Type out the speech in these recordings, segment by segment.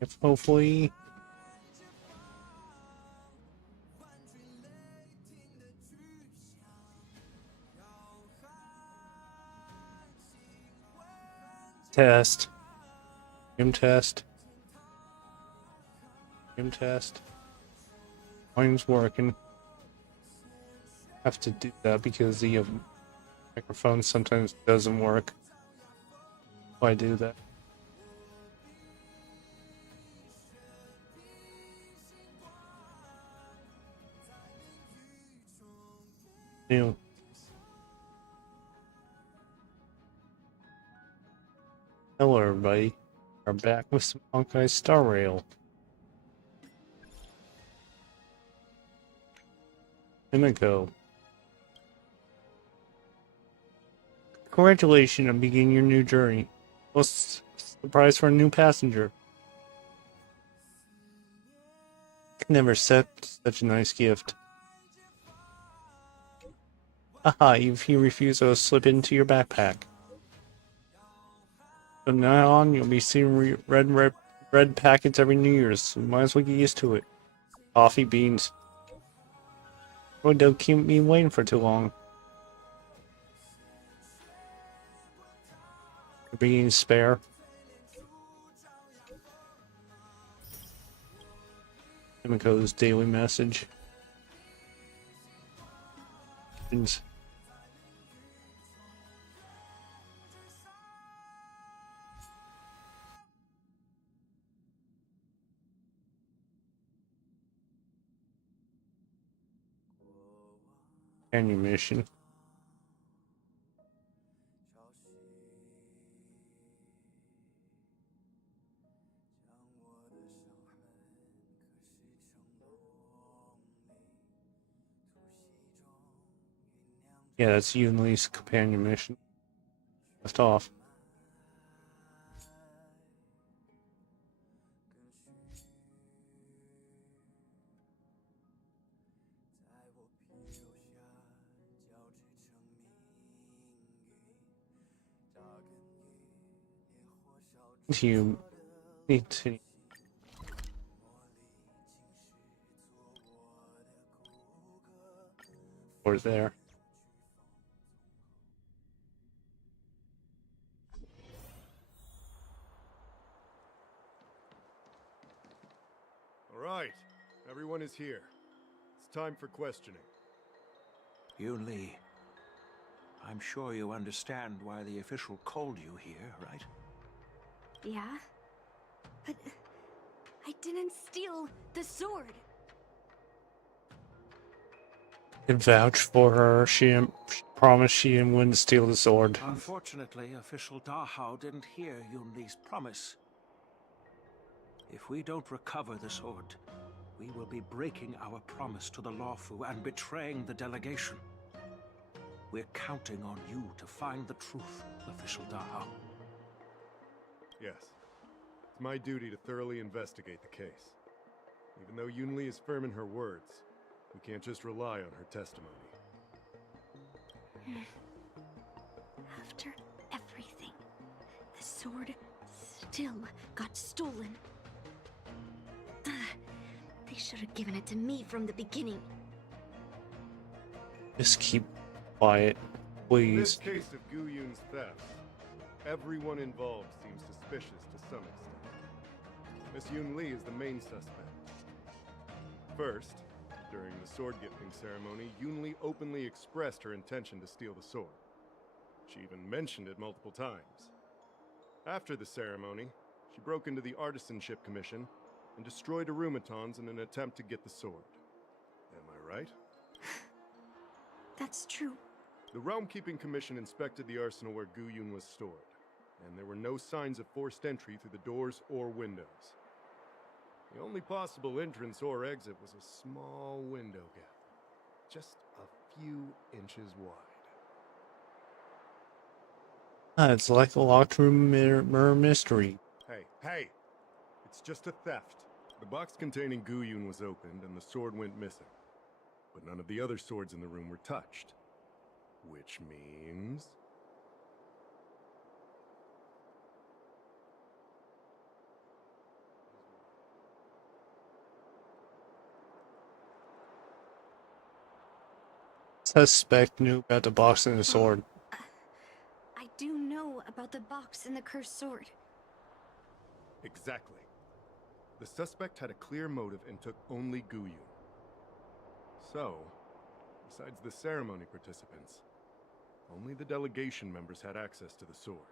If hopefully. Test. Game test. Game test. Mine's working. Have to do that because the microphone sometimes doesn't work. Why do that? New. Hello, everybody. We're back with some Honkai Star Rail. Go. Congratulations on beginning your new journey. What's the price for a new passenger? Never accept such a nice gift. Haha, if you refuse, I'll slip into your backpack. From now on, you'll be seeing red packets every New Year's, so might as well get used to it. Coffee beans. Oh, don't keep me waiting for too long. Being spare. Emiko's daily message. Mission. Yeah, that's Yunli's companion mission. Left off. You need to. Or there. All right, everyone is here. It's time for questioning. Yunli, I'm sure you understand why the official called you here, right? Yeah? But I didn't steal the sword. Can vouch for her. She promised she wouldn't steal the sword. Unfortunately, official Dahao didn't hear Yunli's promise. If we don't recover the sword, we will be breaking our promise to the Lawfu and betraying the delegation. We're counting on you to find the truth, official Dahao. Yes, it's my duty to thoroughly investigate the case. Even though Yunli is firm in her words, we can't just rely on her testimony. After everything, the sword still got stolen. They should have given it to me from the beginning. Just keep quiet, please. In this case of Gu Yun's theft, everyone involved seems suspicious to some extent. Miss Yunli is the main suspect. First, during the sword-gifting ceremony, Yunli openly expressed her intention to steal the sword. She even mentioned it multiple times. After the ceremony, she broke into the Artisanship Commission and destroyed Arumatons in an attempt to get the sword. Am I right? That's true. The Realm Keeping Commission inspected the arsenal where Gu Yun was stored, and there were no signs of forced entry through the doors or windows. The only possible entrance or exit was a small window gap, just a few inches wide. It's like a locked room mirror mystery. Hey! It's just a theft. The box containing Gu Yun was opened and the sword went missing. But none of the other swords in the room were touched. Which means... suspect knew about the box and the sword? I do know about the box and the cursed sword. Exactly. The suspect had a clear motive and took only Guyun. So, besides the ceremony participants, only the delegation members had access to the sword.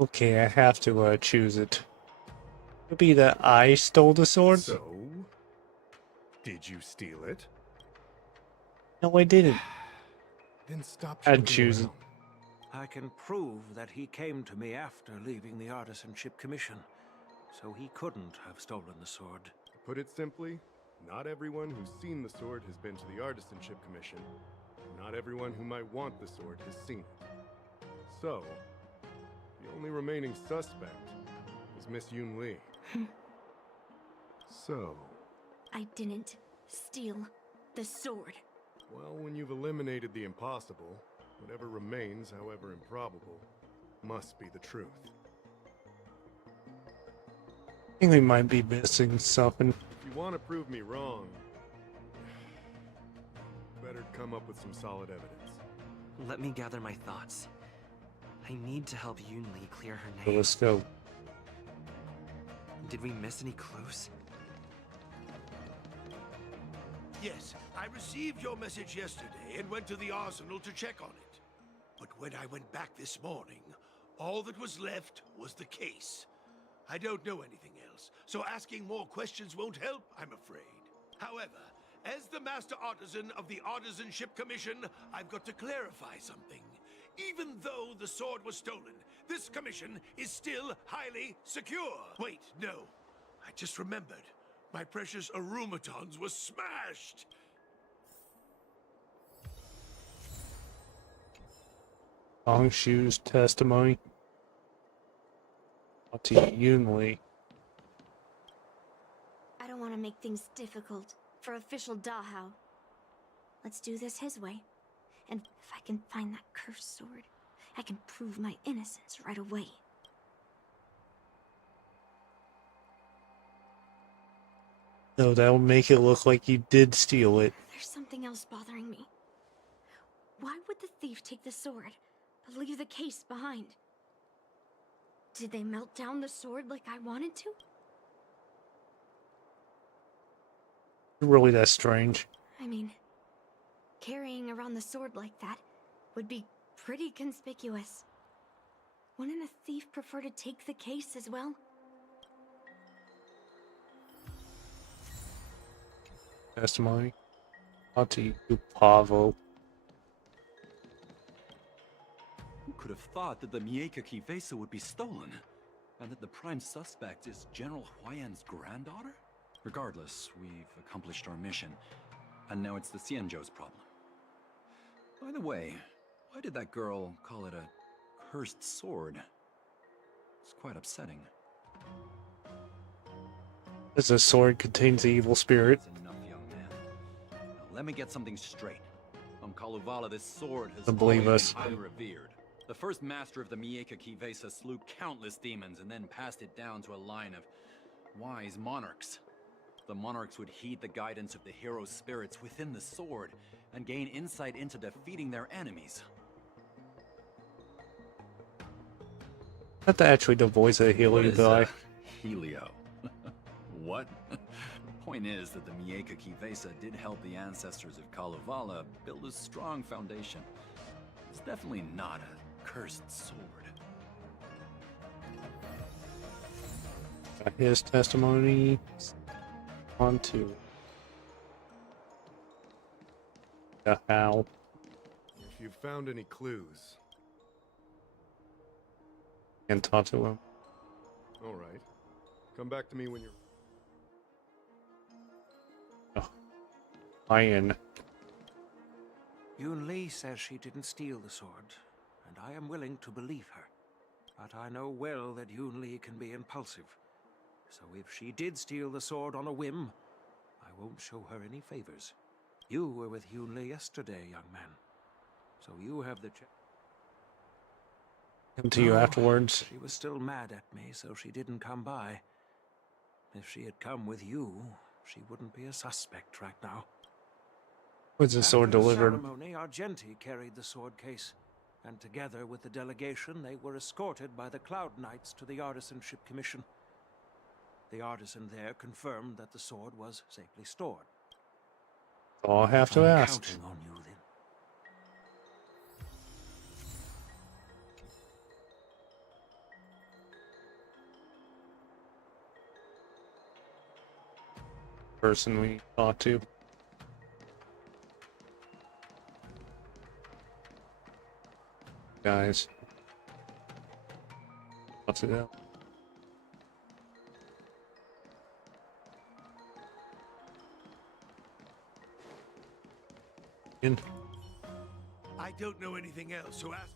Okay, I have to choose it. Could be that I stole the sword? So, did you steal it? No, I didn't. Then stop I'd joking choose it. around. I can prove that he came to me after leaving the Artisanship Commission, so he couldn't have stolen the sword. To put it simply, not everyone who's seen the sword has been to the Artisanship Commission, and not everyone who might want the sword has seen it. So, the only remaining suspect is Miss Yunli. So, I didn't steal the sword. well, when you've eliminated the impossible, whatever remains, however improbable, must be the truth. I think we might be missing something. If you want to prove me wrong, better come up with some solid evidence. Let me gather my thoughts. I need to help Yunli clear her So name. let's go. Did we miss any clues? Yes, I received your message yesterday and went to the arsenal to check on it. But when I went back this morning, all that was left was the case. I don't know anything else, so asking more questions won't help, I'm afraid. However, as the Master Artisan of the Artisanship Commission, I've got to clarify something. Even though the sword was stolen, this commission is still highly secure. Wait, no. I just remembered. My precious arumatons were smashed! Long shoes testimony. To Yunli. I don't want to make things difficult for official Dahao. Let's do this his way. And if I can find that cursed sword, I can prove my innocence right away. No, that'll make it look like you did steal it. There's something else bothering me. Why would the thief take the sword, but leave the case behind? Did they melt down the sword like I wanted to? Really that strange. I mean, carrying around the sword like that would be pretty conspicuous. Wouldn't a thief prefer to take the case as well? Testimony. To Pavo. Who could have thought that the Mieka Kivesa would be stolen? And that the prime suspect is General Huayan's granddaughter? Regardless, we've accomplished our mission. And now it's the Xianzhou's problem. By the way, why did that girl call it a cursed sword? It's quite upsetting. As a sword contains the evil spirit. That's enough, young man. Now let me get something straight. On Kalevala, this sword has Don't believe always us. been highly revered. The first master of the Mieka Kivesa slew countless demons and then passed it down to a line of wise monarchs. The monarchs would heed the guidance of the hero spirits within the sword and gain insight into defeating their enemies. Not actually the voice of What Helio is guy. Helio? What? Point is that the Mieka Kivesa did help the ancestors of Kalevala build a strong foundation. It's definitely not a cursed sword. His testimony. On to the how. If you've found any clues, And talk to him. all right. Come back to me when you're... Iron. Yunli says she didn't steal the sword, and I am willing to believe her. But I know well that Yunli can be impulsive. So if she did steal the sword on a whim, I won't show her any favors. You were with Yunli yesterday, young man. So you have the chance. Come to you No, afterwards. She was still mad at me, so she didn't come by. If she had come with you, she wouldn't be a suspect right now. Was the sword After the delivered? ceremony, Argenti carried the sword case, and together with the delegation, they were escorted by the Cloud Knights to the Artisanship Commission. The artisan there confirmed that the sword was safely stored. All I have to I'm ask. counting on you, then. Person we talked to. Guys. What's it out? In. I don't know anything else, so ask.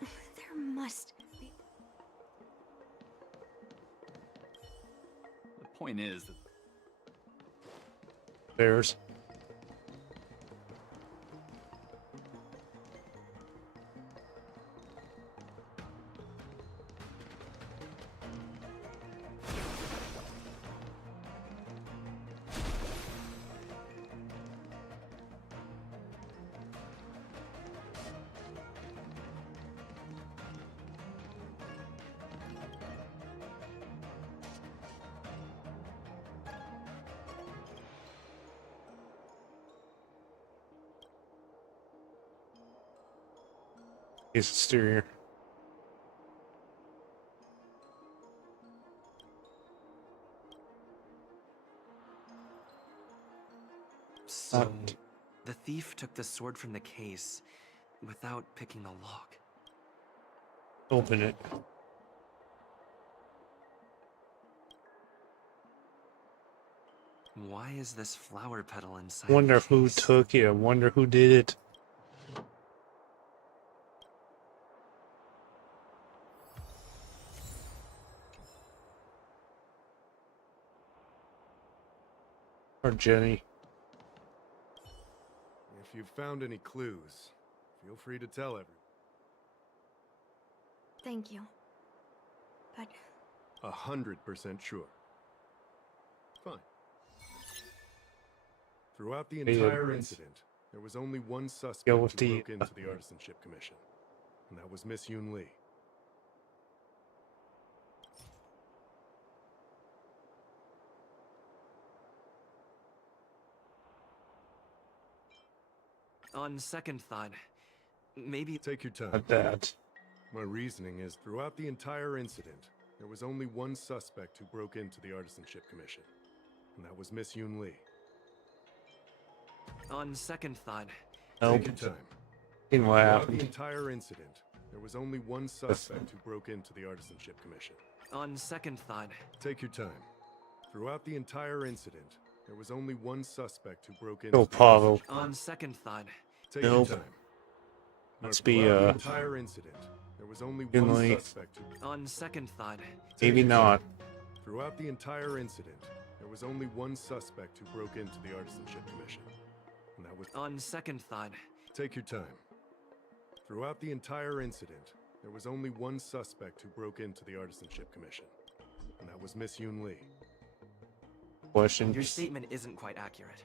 There must be. The point is that Bears. Exterior. So, the thief took the sword from the case without picking the lock. Open it. Why is this flower petal inside Wonder the who case? took it. Wonder who did it. Or Jenny. If you've found any clues, feel free to tell everyone. Thank you. But 100% sure. Fine. Throughout the Yeah. entire incident, there was only one suspect Go who with the- broke into the Artisanship Commission, and that was Miss Yunli. On second thought, maybe... Take your time. Not that. My reasoning is throughout the entire incident, there was only one suspect who broke into the Artisanship Commission, and that was Miss Yunli. On second thought, Nope. Take your time. Seen what Throughout the happened. entire incident, there was only one suspect who broke into the Artisanship Commission. on second thought, Take your time. Throughout the entire incident, there was only one suspect who broke into Go, the Pavel. Artisanship. on second thought, Take Nope. your time. Must Throughout be, the entire incident, there was only one Yunli. suspect who... on second thought, Take Maybe your not. time. Throughout the entire incident, there was only one suspect who broke into the Artisanship Commission, and that was... on second thought, Take your time. Throughout the entire incident, there was only one suspect who broke into the Artisanship Commission, and that was Miss Yunli. Question. your statement isn't quite accurate.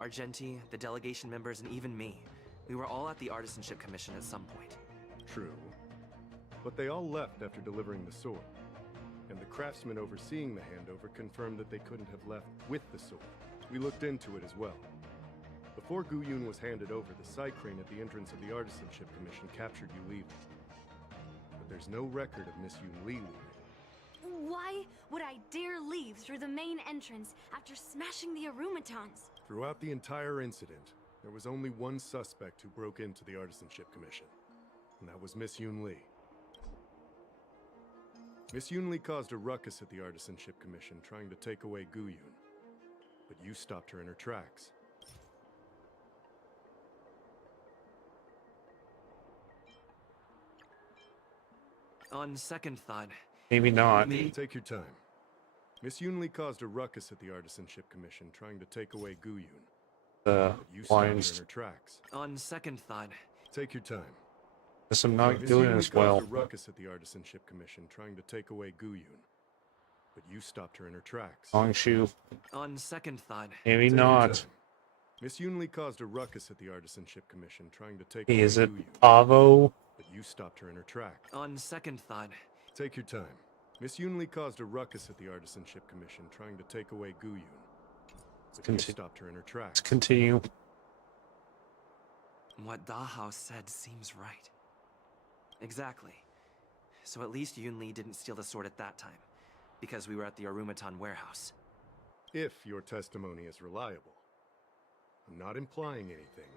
Argenti, the delegation members, and even me, we were all at the Artisanship Commission at some point. True. But they all left after delivering the sword. And the craftsman overseeing the handover confirmed that they couldn't have left with the sword. We looked into it as well. Before Gu Yun was handed over, the side crane at the entrance of the Artisanship Commission captured you leaving. But there's no record of Miss Yun Li leaving. why would I dare leave through the main entrance after smashing the Arumatons? Throughout the entire incident, there was only one suspect who broke into the Artisanship Commission, and that was Miss Yun Li. Miss Yun Li caused a ruckus at the Artisanship Commission trying to take away Gu Yun, but you stopped her in her tracks. On second thought, Maybe not. Maybe- Take your time. Miss Yunli caused a ruckus at the Artisanship Commission trying to take away Guyun. The But you stopped her in lines. her tracks. On second thought, Take your time. Guess I'm not Miss doing Yunli as caused well. a ruckus at the Artisanship Commission trying to take away Guyun. But you stopped her in her tracks. Gongshu. on second thought, Maybe Take your not. time. Miss Yunli caused a ruckus at the Artisanship Commission trying to take Hey, away is it Guyun. Avo? But you stopped her in her tracks. on second thought, Take your time. Miss Yunli caused a ruckus at the Artisanship Commission trying to take away Guyun. But you Conti- stopped her in her Let's tracks. continue. what Dahao said seems right. Exactly. So at least Yunli didn't steal the sword at that time, because we were at the Arumatan warehouse. If your testimony is reliable. I'm not implying anything,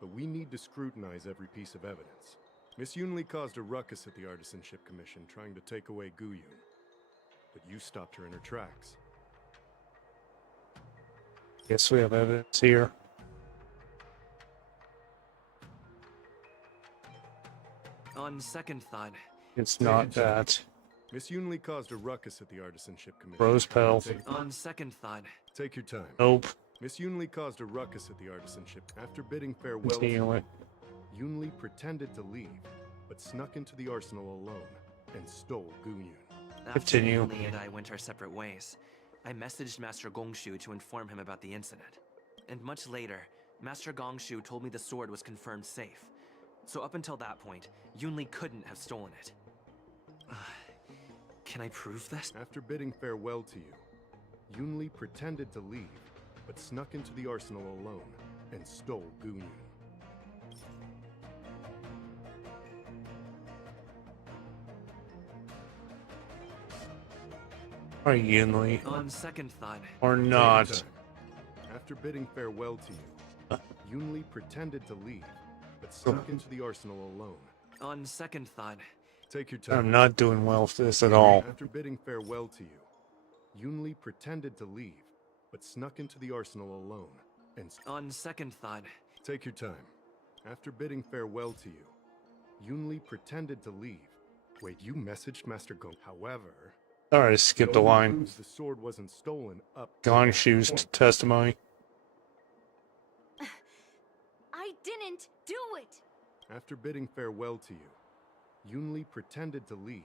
but we need to scrutinize every piece of evidence. Miss Yunli caused a ruckus at the Artisanship Commission trying to take away Guyun. But you stopped her in her tracks. Guess we have evidence here. On second thought, It's not that. Miss Yunli caused a ruckus at the Artisanship Commission. Rose petal. on second thought, Take your time. Nope. Miss Yunli caused a ruckus at the Artisanship. After bidding farewell to Continuing. Yunli pretended to leave, but snuck into the arsenal alone and stole Guyun. after Continue. Yunli and I went our separate ways, I messaged Master Gongshu to inform him about the incident. And much later, Master Gongshu told me the sword was confirmed safe. So up until that point, Yunli couldn't have stolen it. Can I prove this? After bidding farewell to you, Yunli pretended to leave, but snuck into the arsenal alone and stole Guyun. Or Yunli. On second thought, Or Take your not. time. After bidding farewell to you, Yunli pretended to leave, but snuck into the arsenal alone. on second thought, Take your time. I'm not doing well with this at all. After bidding farewell to you, Yunli pretended to leave, but snuck into the arsenal alone. And on second thought, take your time. After bidding farewell to you, Yunli pretended to leave. Wait, you messaged Master Gong. However, Sorry, I skipped a it only line. proves the sword wasn't stolen up. Gongshu's testimony. I didn't do it! After bidding farewell to you, Yunli pretended to leave,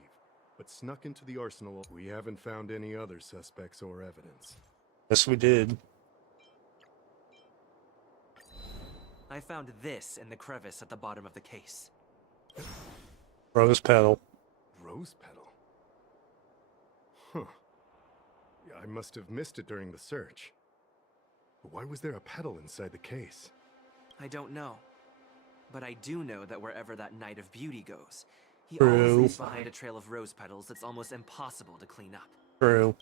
but snuck into the arsenal. We haven't found any other suspects or evidence. Yes, we did. I found this in the crevice at the bottom of the case. Rose petal. Rose petal? Huh. Yeah, I must have missed it during the search. But why was there a petal inside the case? I don't know. But I do know that wherever that Knight of Beauty goes, he True. always leaves behind a trail of rose petals that's almost impossible to clean up. True.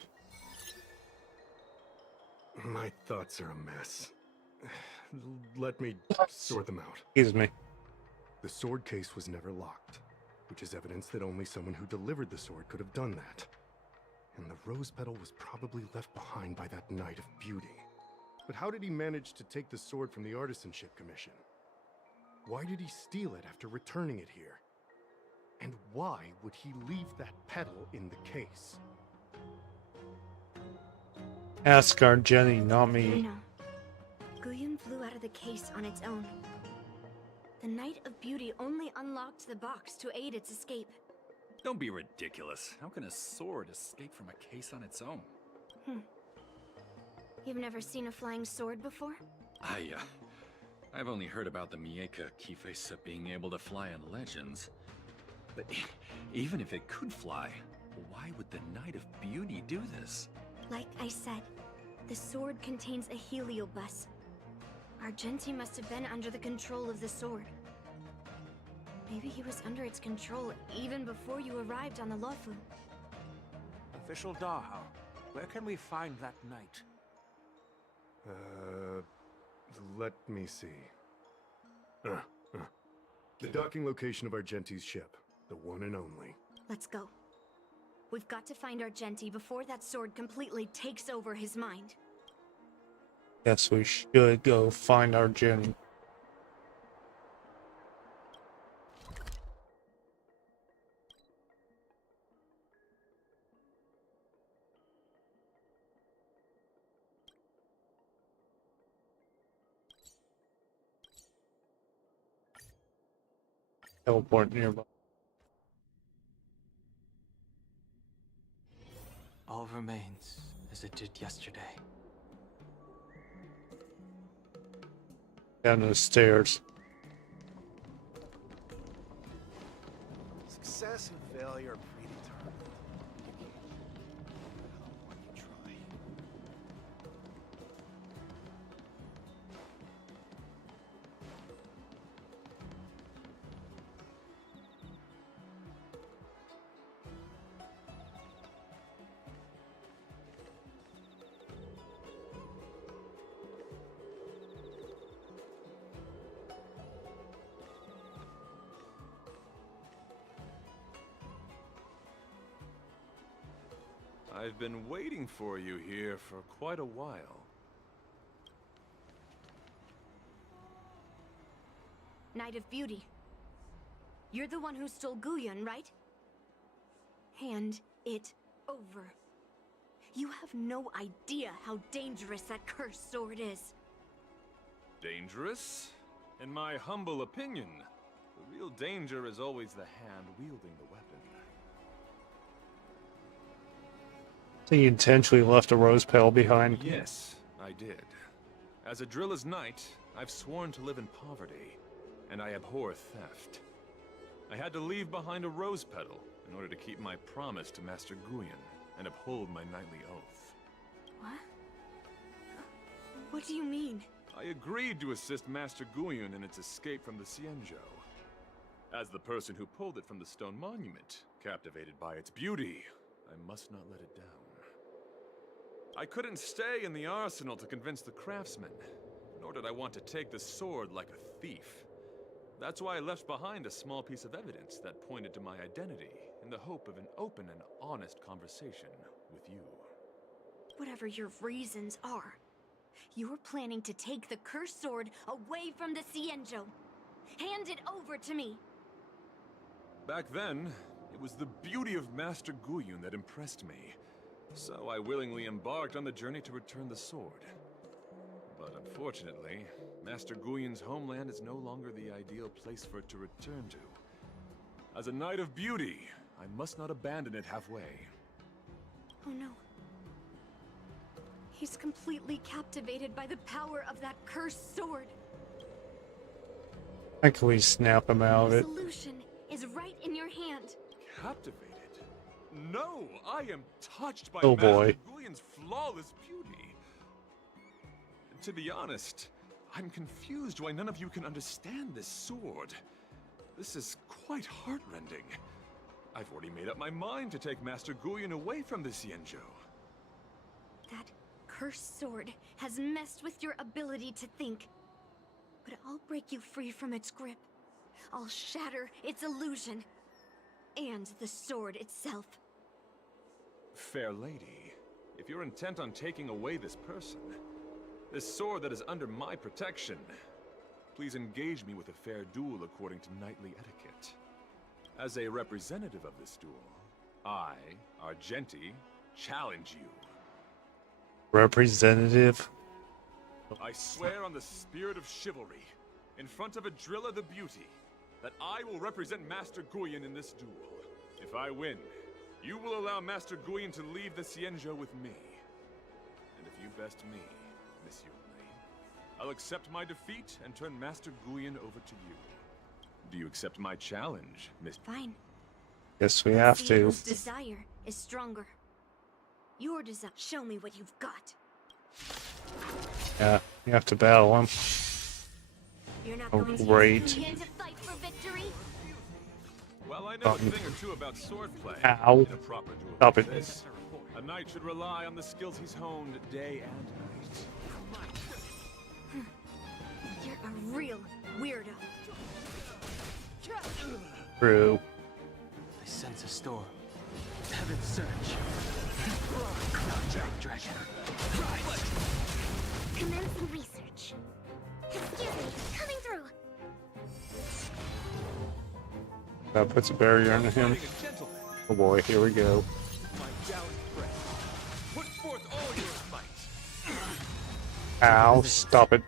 My thoughts are a mess. Let me sort them out. Excuse me. The sword case was never locked, which is evidence that only someone who delivered the sword could have done that. And the rose petal was probably left behind by that Knight of Beauty. But how did he manage to take the sword from the Artisanship Commission? Why did he steal it after returning it here? And why would he leave that petal in the case? Ask our Jenny, not me. No. Guyun flew out of the case on its own. The Knight of Beauty only unlocked the box to aid its escape. Don't be ridiculous. How can a sword escape from a case on its own? You've never seen a flying sword before? I've only heard about the Mieka Kifesa being able to fly in legends. But even if it could fly, why would the Knight of Beauty do this? Like I said, the sword contains a heliobus. Argenti must have been under the control of the sword. Maybe he was under its control even before you arrived on the Lofu. Official Dahao, where can we find that knight? Let me see. The docking location of Argenti's ship. The one and only. Let's go. We've got to find Argenti before that sword completely takes over his mind. Yes, we should go find our Jenny. teleport nearby. All remains as it did yesterday. Down the stairs. Success and failure are predetermined. You can't when you try. I've been waiting for you here for quite a while. Knight of Beauty. You're the one who stole Guyun, right? Hand it over. You have no idea how dangerous that cursed sword is. Dangerous? In my humble opinion, the real danger is always the hand wielding the weapon. So you intentionally left a rose petal behind. Yes, I did. As a Drilla's knight, I've sworn to live in poverty, and I abhor theft. I had to leave behind a rose petal in order to keep my promise to Master Guyun and uphold my knightly oath. What? What do you mean? I agreed to assist Master Guyun in its escape from the Xianzhou. As the person who pulled it from the stone monument, captivated by its beauty, I must not let it down. I couldn't stay in the arsenal to convince the craftsmen, nor did I want to take the sword like a thief. That's why I left behind a small piece of evidence that pointed to my identity, in the hope of an open and honest conversation with you. Whatever your reasons are, you're planning to take the cursed sword away from the Xianzhou. Hand it over to me! Back then, it was the beauty of Master Guyun that impressed me. So I willingly embarked on the journey to return the sword. But unfortunately, Master Guyun's homeland is no longer the ideal place for it to return to. As a Knight of Beauty, I must not abandon it halfway. Oh no. He's completely captivated by the power of that cursed sword. How can we snap him out of The it? solution is right in your hand. Captivated? No, I am touched by Oh, Master boy. Guyun's flawless beauty. To be honest, I'm confused why none of you can understand this sword. This is quite heartrending. I've already made up my mind to take Master Guyun away from the Xianzhou. That cursed sword has messed with your ability to think. But I'll break you free from its grip. I'll shatter its illusion. And the sword itself. Fair lady, if you're intent on taking away this person, this sword that is under my protection, please engage me with a fair duel according to knightly etiquette. As a representative of this duel, I, Argenti, challenge you. Representative? I swear on the spirit of chivalry, in front of Adrilla the Beauty, that I will represent Master Guyun in this duel. If I win, you will allow Master Guyun to leave the Xianzhou with me. And if you best me, Miss Yunli, I'll accept my defeat and turn Master Guyun over to you. Do you accept my challenge, Miss? Fine. Yes, we have to. Whose desire is stronger. Your desire. Show me what you've got. Yeah, you have to battle him. You're not Oh, going to great. use Guyun to fight for victory? Well, I know a thing or two about swordplay. Ow. In a proper duel Stop like it. this, a knight should rely on the skills he's honed day and night. You're a real weirdo. True. I sense a storm. Heaven's surge. Jack Dragon. Commencing research. Excuse me, coming through. That puts a barrier on him. Fighting a gentleman, Oh boy, here we go. my gallant friend. Put forth all your might. Ow, stop it.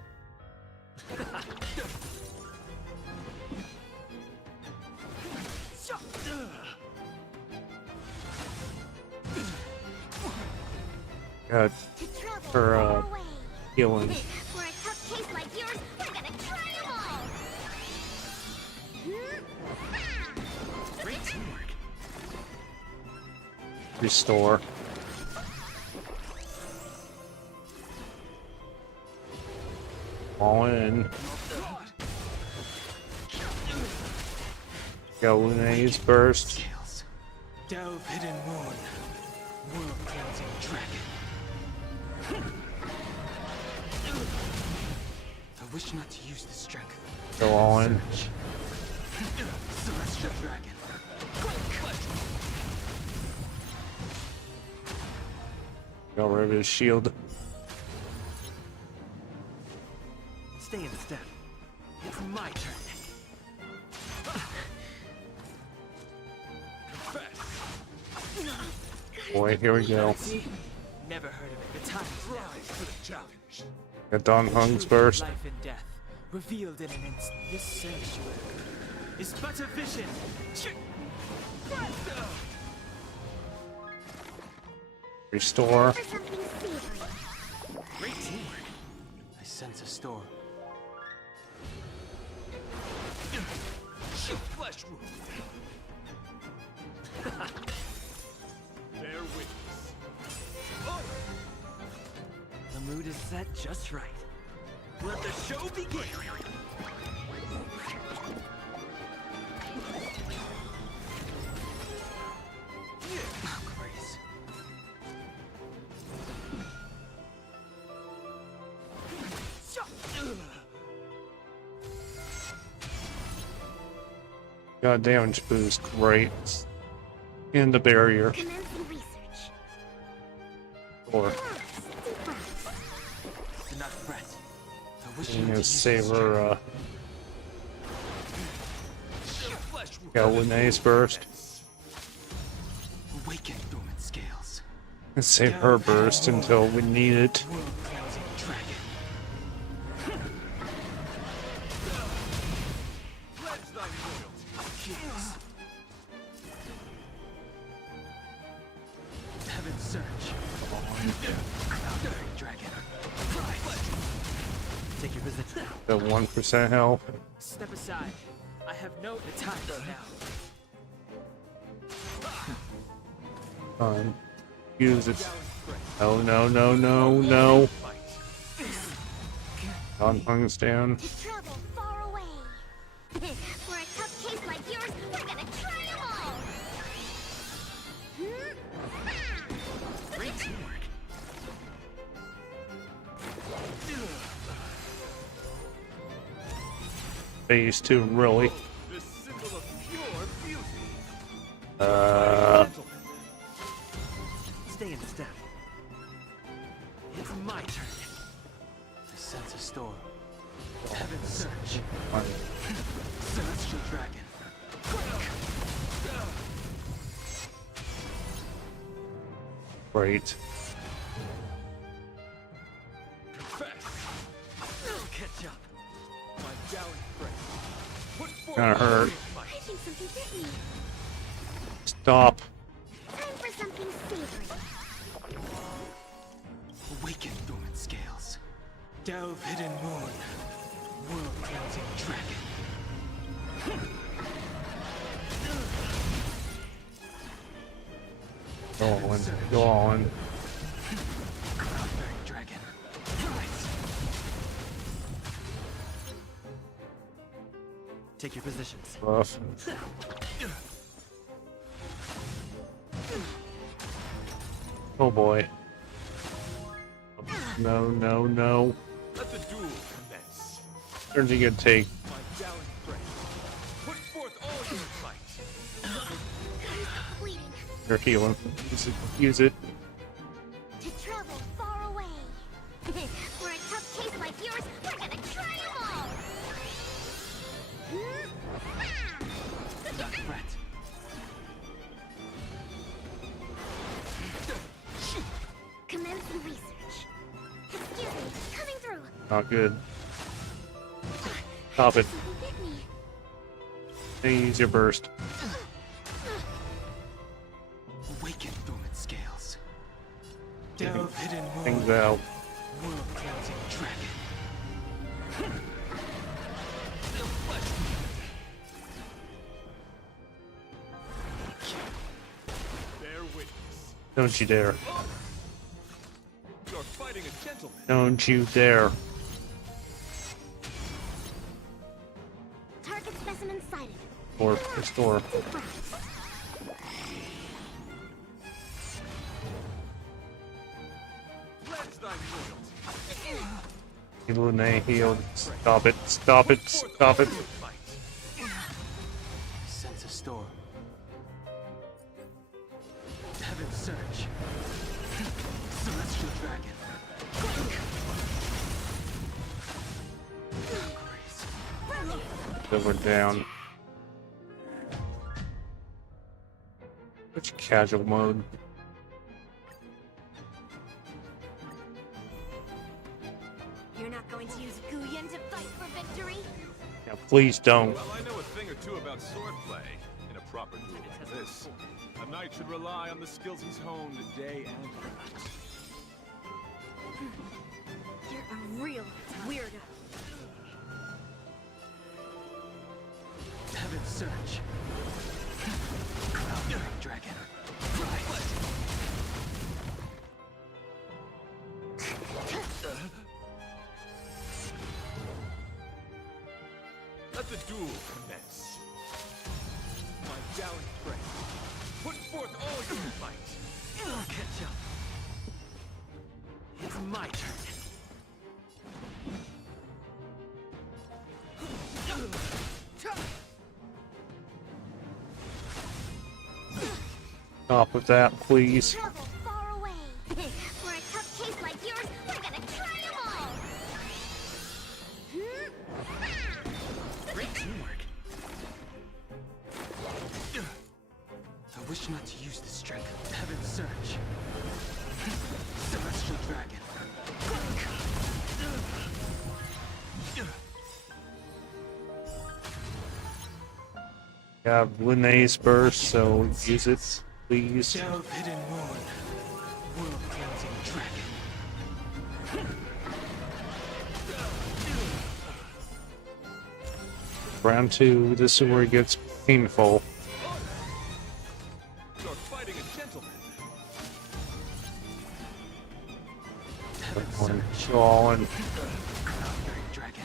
Got To travel her far away. healing. For a tough case like yours, we're gonna try 'em all. Great teamwork. Restore. All in. Got Luna's burst. Scales. Delve hidden moon. World cleansing dragon. I wish not to use this strength. Go all in. Celestial dragon. Got rid of his shield. Stay in step. It's my turn. Boy, here we go. See? Never heard of it. The time is now. For the challenge. Got Don Hung's burst. Life and death, revealed in an instant. This sanctuary is but a vision. Restore. For something savory. Great teamwork. I sense a storm. Flesh wound. Bear witness. The mood is set just right. Let the show begin. Oh, Grace. Got damage boost. Great. And the barrier. Commencing research. Or Deep breaths. Do not fret. I wish you not to know, use save this her. Flesh wound. Got Luna's burst. strength. Awaken dormant scales. Save her burst until we need it. World cleansing dragon. Cleanse thy loyalty. Kings. Heaven surge. Cloud dragon. Take your position. Got 1% health. Step aside. I have no time now. Use it. Oh no no no no. Don Hung's down. To travel far away. For a tough case like yours, we're gonna try 'em all. Great teamwork. Phase 2, really. The symbol of pure beauty. Stay in step. It's my turn. I sense a storm. Heaven surge. Celestial dragon. Great. I'll catch up. My gallant friend. Put forth Kinda hurt. I think something bit me. Stop. Time for something savory. Awaken dormant scales. Delve hidden moon. World cleansing dragon. Go on. Go on. Cloud dragon. Take your positions. Rough. Oh boy. No, no, no. Let the duel commence. Turns you gonna take. My gallant friend. Put forth all your might. Bleeding. You're healing. Use it. To travel far away. For a tough case like yours, we're gonna try 'em all. Do not fret. Commencing research. Excuse me, coming through. Not good. Stop it. Something bit me. Use your burst. Awaken dormant scales. Delve hidden things moon. out. World cleansing dragon. Bear witness. Don't you dare. You're fighting a gentleman. Don't you dare. Target specimen sighted. Or restore. Deep breaths. Cleanse thy loyalty. Lune healed. Stop it. Stop it. Stop it. Sense a storm. Heaven surge. Celestial dragon. Grace. So we're down. Which casual mode? You're not going to use Guyan to fight for victory? Yeah, please don't. Well, I know a thing or two about swordplay. In a proper duel like this, a knight should rely on the skills he's honed day and night. You're a real weirdo. Heaven surge. Crown dragon. Let the duel commence. My gallant friend, put forth all your might. Catch up. It's my turn. Stop with that, please. Travel far away. For a tough case like yours, we're gonna try 'em all. Great teamwork. I wish not to use this strength. Heaven surge. Celestial dragon. Yeah, Lune's burst, so use it, please. Delve hidden moon. World cleansing dragon. Round 2, this is where it gets painful. You're fighting a gentleman. Heaven One, surge. all in. Crown dragon.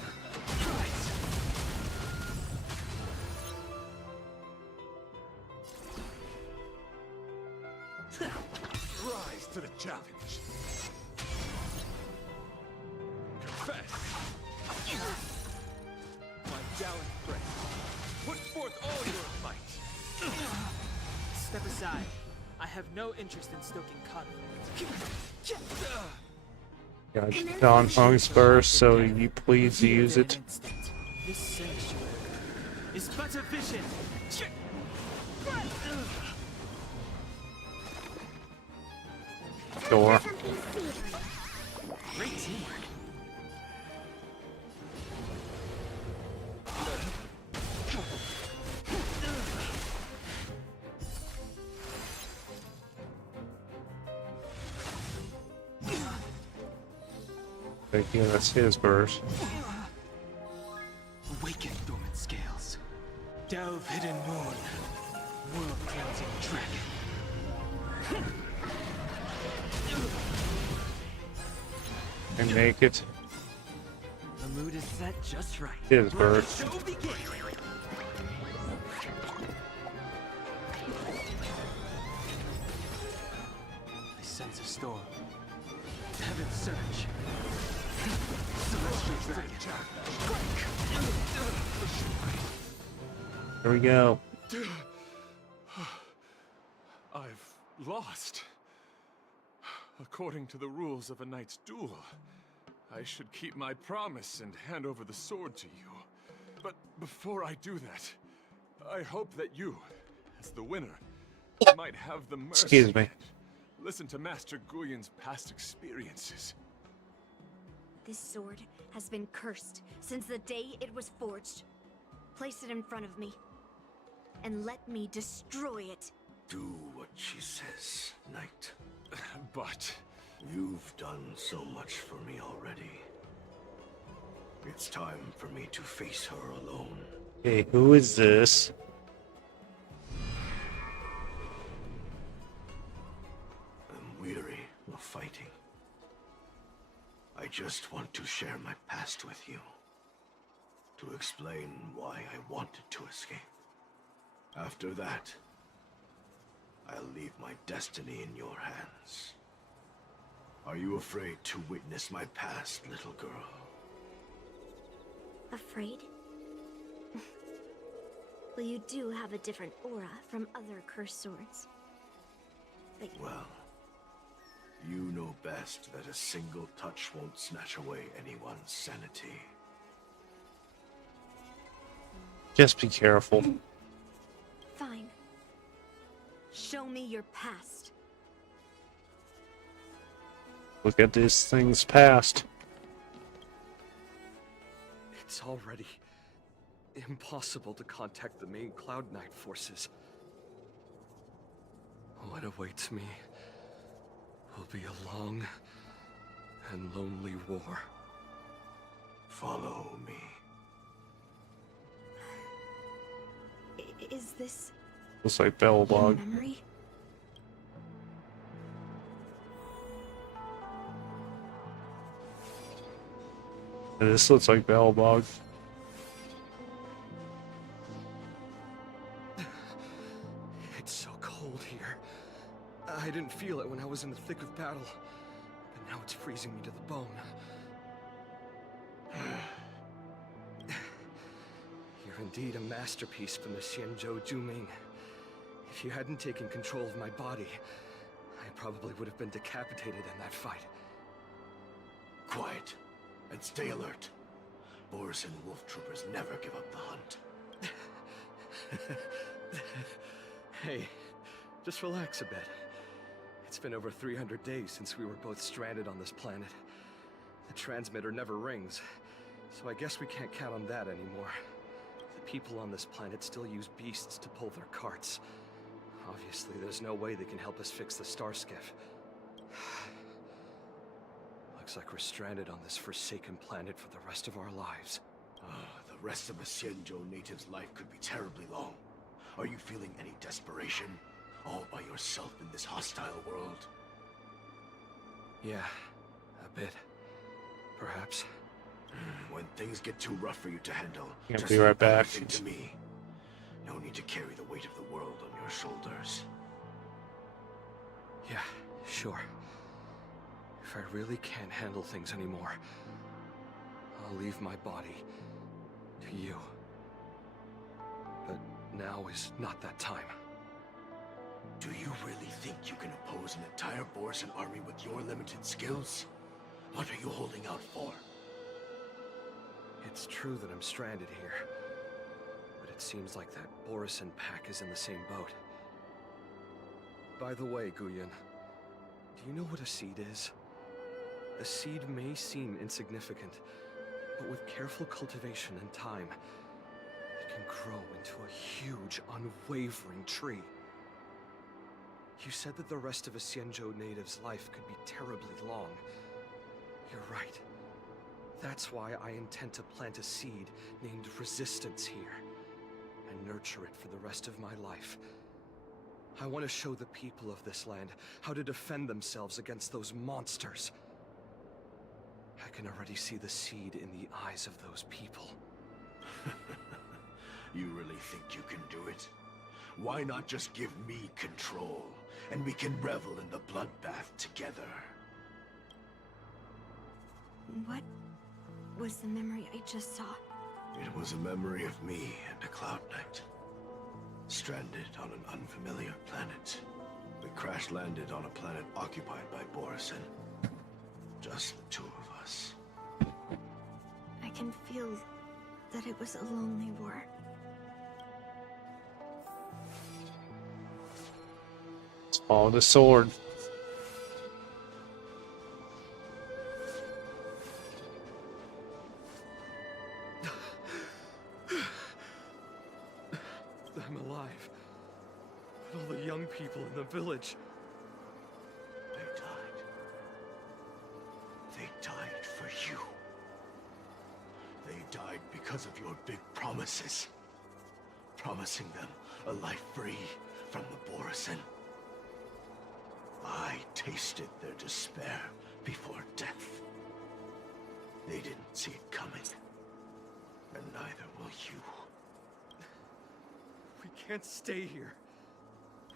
Rise to the challenge. Confess. My gallant friend, put forth all your might. Step aside. I have no interest in stoking conflict. Yeah, Don Hung's burst, so you please use it. This sanctuary is but a vision. Door. Something savory. Great teamwork. Yeah, that's his burst. Awaken dormant scales. Delve hidden moon. World cleansing dragon. And make it The mood is set just right. his burst. Show begin. I sense a storm. Heaven surge. Celestial dragon. Here we go. I've lost. According to the rules of a knight's duel, I should keep my promise and hand over the sword to you. But before I do that, I hope that you, as the winner, might have the mercy. Excuse me. and listen to Master Guyan's past experiences. This sword has been cursed since the day it was forged. Place it in front of me, and let me destroy it. Do what she says, knight. But You've done so much for me already. It's time for me to face her alone. Hey, who is this? I'm weary of fighting. I just want to share my past with you. To explain why I wanted to escape. After that, I'll leave my destiny in your hands. Are you afraid to witness my past, little girl? Afraid? Well, you do have a different aura from other cursed swords. But Well, you know best that a single touch won't snatch away anyone's sanity. Just be careful. fine. Show me your past. Look at this thing's past. It's already impossible to contact the main Cloud Knight forces. What awaits me will be a long and lonely war. Follow me. Is this Looks like your Belbog. memory? And this looks like Belbog. It's so cold here. I didn't feel it when I was in the thick of battle, but now it's freezing me to the bone. You're indeed a masterpiece from the Xianzhou Juming. If you hadn't taken control of my body, I probably would have been decapitated in that fight. Quiet, and stay alert. Boris and Wolf Troopers never give up the hunt. Hey, just relax a bit. It's been over 300 days since we were both stranded on this planet. The transmitter never rings, so I guess we can't count on that anymore. The people on this planet still use beasts to pull their carts. Obviously, there's no way they can help us fix the star skiff. Looks like we're stranded on this forsaken planet for the rest of our lives. The rest of a Xianzhou native's life could be terribly long. Are you feeling any desperation? All by yourself in this hostile world? Yeah, a bit. Perhaps. When things get too rough for you to handle, Yeah, just be right leave back. everything to me. No need to carry the weight of the world on your shoulders. Yeah, sure. If I really can't handle things anymore, I'll leave my body to you. But now is not that time. Do you really think you can oppose an entire Borisan army with your limited skills? What are you holding out for? It's true that I'm stranded here, but it seems like that Borisan pack is in the same boat. By the way, Guyan, do you know what a seed is? A seed may seem insignificant, but with careful cultivation and time, it can grow into a huge, unwavering tree. You said that the rest of a Xianzhou native's life could be terribly long. You're right. That's why I intend to plant a seed named Resistance here, and nurture it for the rest of my life. I want to show the people of this land how to defend themselves against those monsters. I can already see the seed in the eyes of those people. You really think you can do it? Why not just give me control, and we can revel in the bloodbath together? What was the memory I just saw? It was a memory of me and a Cloud Knight. Stranded on an unfamiliar planet. We crash-landed on a planet occupied by Borisan. Just the two of us. I can feel that it was a lonely war. Let's follow the sword. I'm alive. But all the young people in the village. They died. died because of your big promises. Promising them a life free from the Borisin. I tasted their despair before death. They didn't see it coming. And neither will you. We can't stay here.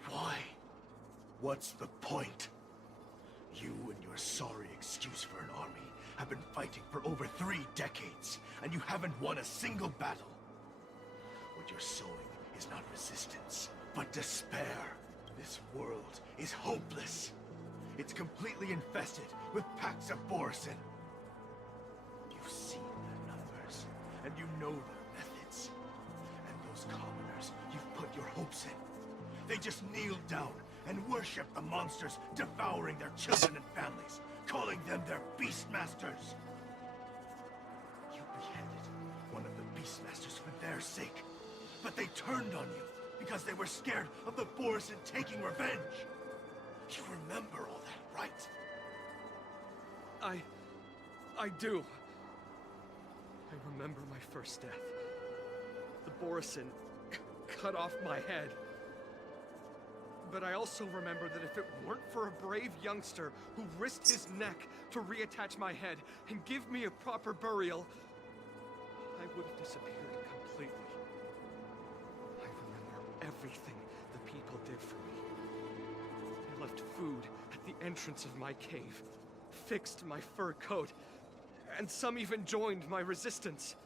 Why? What's the point? You and your sorry excuse for an army have been fighting for over 3 decades, and you haven't won a single battle. What you're sowing is not resistance, but despair. This world is hopeless. It's completely infested with packs of Borisin. You've seen their numbers, and you know their methods. And those commoners you've put your hopes in, they just kneel down and worship the monsters devouring their children and families, calling them their Beastmasters. You beheaded one of the Beastmasters for their sake, but they turned on you because they were scared of the Borisin taking revenge. You remember all that, right? I do. I remember my first death. The Borisin cut off my head. But I also remember that if it weren't for a brave youngster who risked his neck to reattach my head and give me a proper burial, I would have disappeared completely. I remember everything the people did for me. They left food at the entrance of my cave, fixed my fur coat, and some even joined my resistance.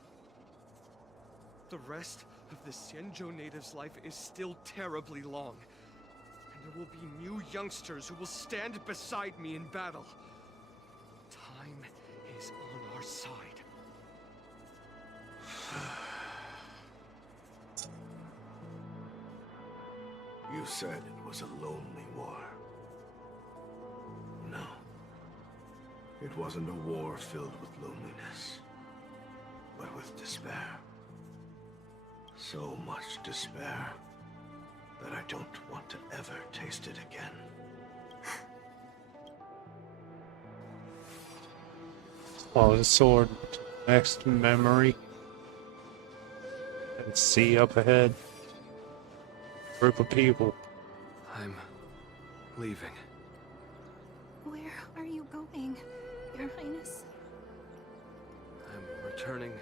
The rest of the Xianzhou natives' life is still terribly long. And there will be new youngsters who will stand beside me in battle. Time is on our side. You said it was a lonely war. No. It wasn't a war filled with loneliness, but with despair. So much despair that I don't want to ever taste it again. Follow the sword to the next memory. And see up ahead. Group of people. I'm leaving. Where are you going, Your Highness? I'm returning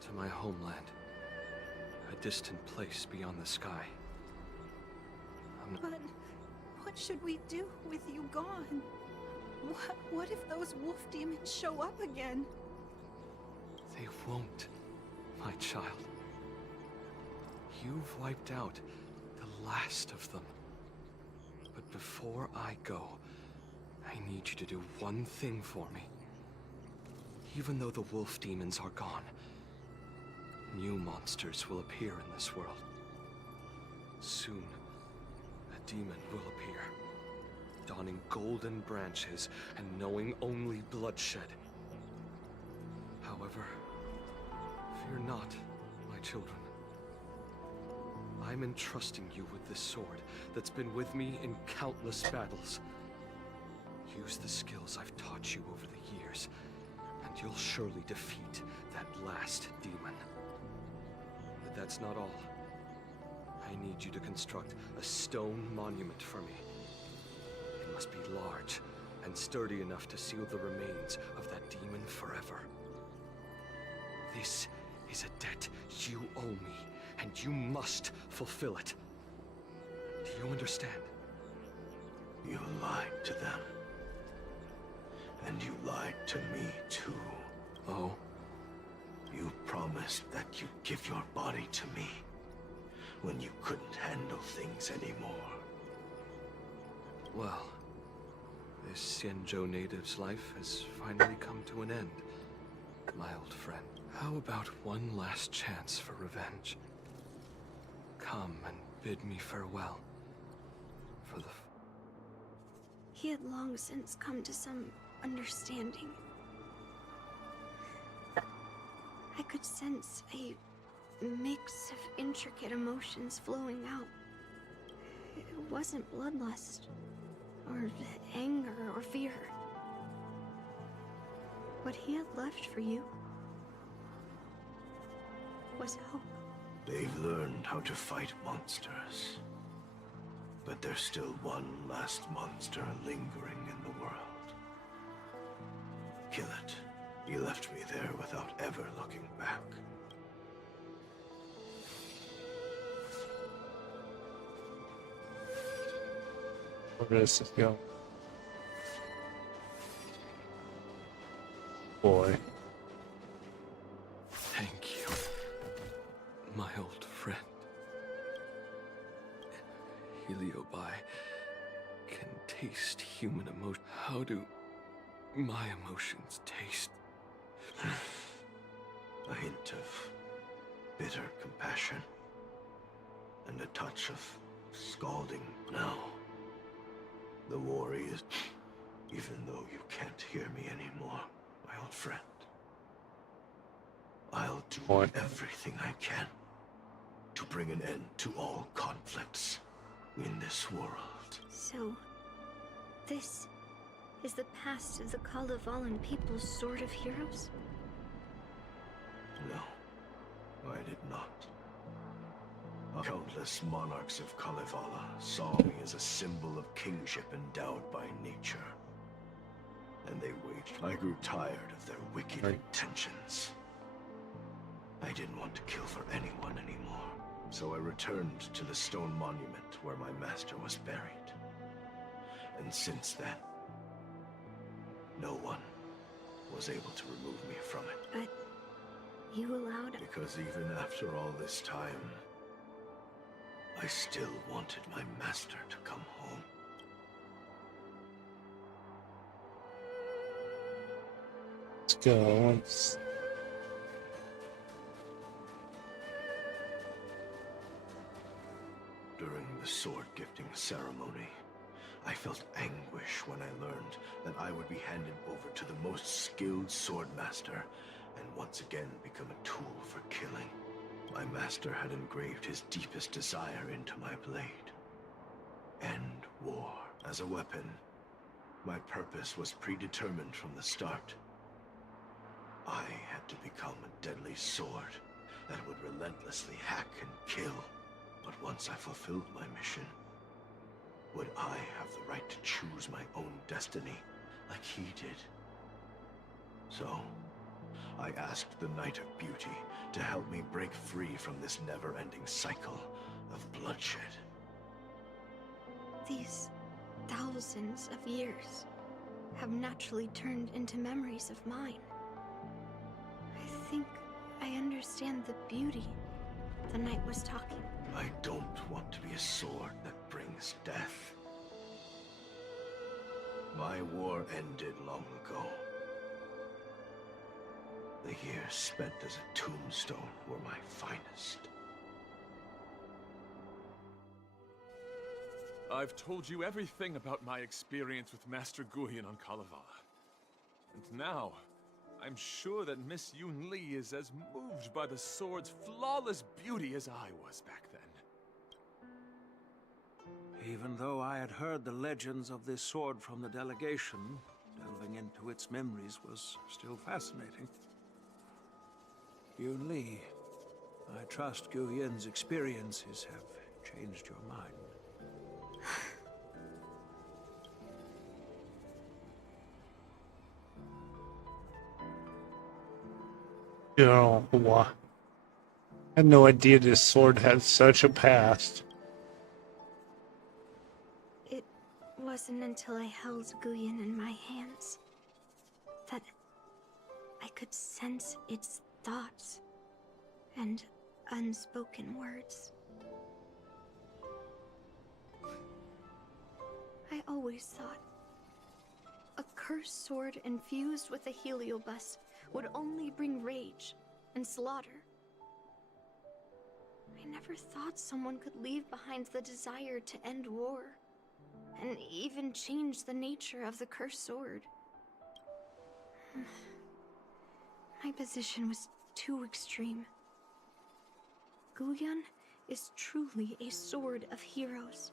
to my homeland. A distant place beyond the sky. But what should we do with you gone? What if those wolf demons show up again? They won't, my child. You've wiped out the last of them. But before I go, I need you to do one thing for me. Even though the wolf demons are gone, new monsters will appear in this world. Soon, a demon will appear, donning golden branches and knowing only bloodshed. However, fear not, my children. I'm entrusting you with this sword that's been with me in countless battles. Use the skills I've taught you over the years, and you'll surely defeat that last demon. But that's not all. I need you to construct a stone monument for me. It must be large and sturdy enough to seal the remains of that demon forever. This is a debt you owe me, and you must fulfill it. Do you understand? You lied to them. And you lied to me, too. Oh? You promised that you'd give your body to me when you couldn't handle things anymore. Well, this Xianzhou native's life has finally come to an end, my old friend. How about one last chance for revenge? Come and bid me farewell. For the... He had long since come to some understanding. I could sense a mix of intricate emotions flowing out. It wasn't bloodlust, or anger, or fear. What he had left for you was hope. They've learned how to fight monsters. But there's still one last monster lingering in the world. Kill it. He left me there without ever looking back. Where does this go? Boy. Thank you, my old friend. Heliobi can taste human emotion. How do my emotions taste? A hint of bitter compassion and a touch of scalding. Now, the war is, even though you can't hear me anymore, my old friend, I'll do everything I can to bring an end to all conflicts in this world. So, this is the past of the Kalevalan people's Sword of Heroes? No, I did not. Countless monarchs of Kalevala saw me as a symbol of kingship endowed by nature. And they waged. I grew tired of their wicked intentions. I didn't want to kill for anyone anymore. So I returned to the stone monument where my master was buried. And since then, no one was able to remove me from it. But you allowed... Because even after all this time, I still wanted my master to come home. Let's go. Let's... During the sword gifting ceremony, I felt anguish when I learned that I would be handed over to the most skilled swordmaster and once again become a tool for killing. My master had engraved his deepest desire into my blade. End war. As a weapon, my purpose was predetermined from the start. I had to become a deadly sword that would relentlessly hack and kill. But once I fulfilled my mission, would I have the right to choose my own destiny like he did? So, I asked the Knight of Beauty to help me break free from this never-ending cycle of bloodshed. These thousands of years have naturally turned into memories of mine. I think I understand the beauty the knight was talking. I don't want to be a sword that brings death. My war ended long ago. The years spent as a tombstone were my finest. I've told you everything about my experience with Master Guyan on Kalevala. And now, I'm sure that Miss Yunli is as moved by the sword's flawless beauty as I was back then. Even though I had heard the legends of this sword from the delegation, delving into its memories was still fascinating. Yunli, I trust Guyan's experiences have changed your mind. Oh, wow. I had no idea this sword had such a past. It wasn't until I held Guyan in my hands that I could sense its thoughts and unspoken words. I always thought a cursed sword infused with a heliobus would only bring rage and slaughter. I never thought someone could leave behind the desire to end war, and even change the nature of the cursed sword. My position was too extreme. Guyan is truly a sword of heroes.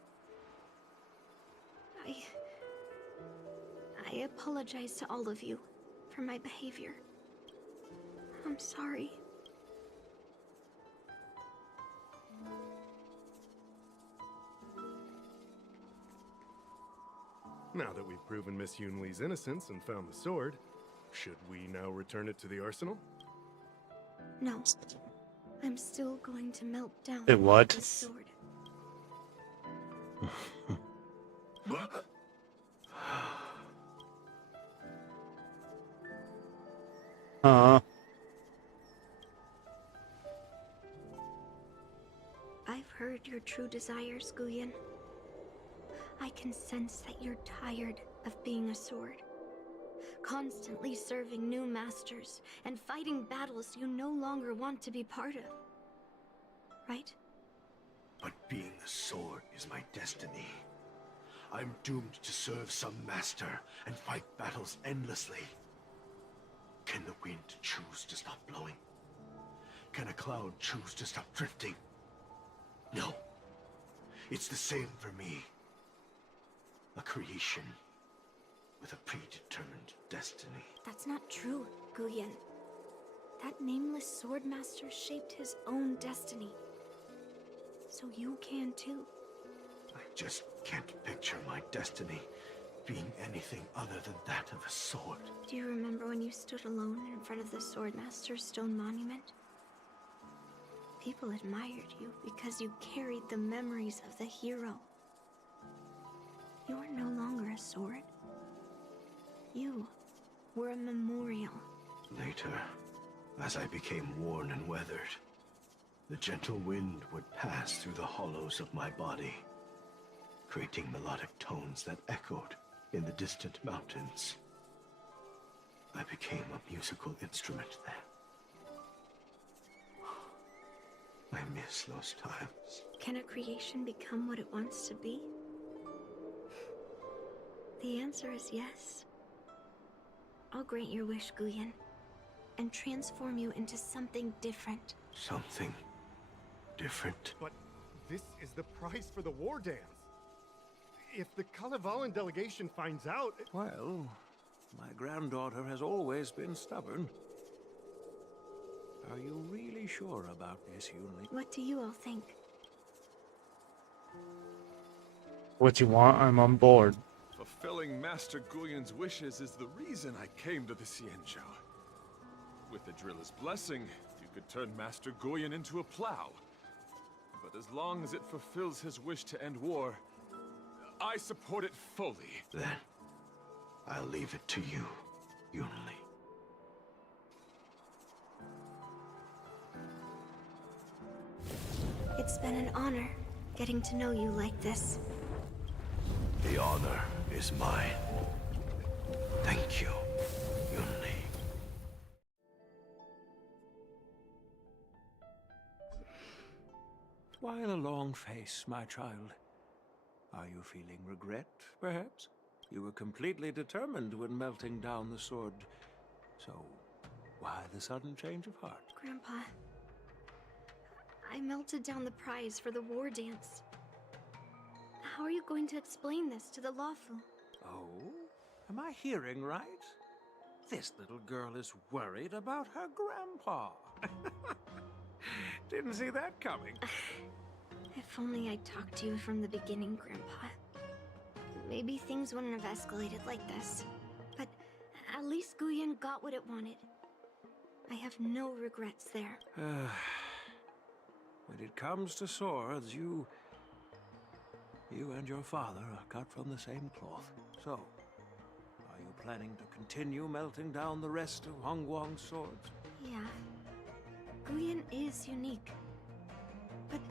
I apologize to all of you for my behavior. I'm sorry. Now that we've proven Miss Yunli's innocence and found the sword, should we now return it to the arsenal? No. I'm still going to melt down It what? the sword. I've heard your true desires, Guyen. I can sense that you're tired of being a sword. Constantly serving new masters and fighting battles you no longer want to be part of. Right? But being a sword is my destiny. I'm doomed to serve some master and fight battles endlessly. Can the wind choose to stop blowing? Can a cloud choose to stop drifting? No. It's the same for me. A creation with a predetermined destiny. That's not true, Guyen. That nameless swordmaster shaped his own destiny. So you can too. I just can't picture my destiny being anything other than that of a sword. Do you remember when you stood alone in front of the swordmaster's stone monument? People admired you because you carried the memories of the hero. You are no longer a sword. You were a memorial. Later, as I became worn and weathered, the gentle wind would pass through the hollows of my body, creating melodic tones that echoed in the distant mountains. I became a musical instrument then. I miss those times. Can a creation become what it wants to be? The answer is yes. I'll grant your wish, Guyen, and transform you into something different. Something different? But this is the prize for the war dance. If the Kalevalan delegation finds out... Well, my granddaughter has always been stubborn. Are you really sure about this, Yunli? What do you all think? What you want, I'm on board. Fulfilling Master Guyen's wishes is the reason I came to the Xianzhou. With the Driller's blessing, you could turn Master Guyen into a plow. But as long as it fulfills his wish to end war, I support it fully. Then, I'll leave it to you, Yunli. It's been an honor getting to know you like this. The honor is mine. Thank you, Yunli. Why the long face, my child? Are you feeling regret, perhaps? You were completely determined when melting down the sword. So, why the sudden change of heart? Grandpa, I melted down the prize for the war dance. How are you going to explain this to the Lawfu? Oh? Am I hearing right? This little girl is worried about her grandpa. Didn't see that coming. If only I'd talked to you from the beginning, Grandpa. Maybe things wouldn't have escalated like this. But at least Guyen got what it wanted. I have no regrets there. When it comes to swords, you and your father are cut from the same cloth. So, are you planning to continue melting down the rest of Hongguang's swords? Yeah. Guyen is unique. But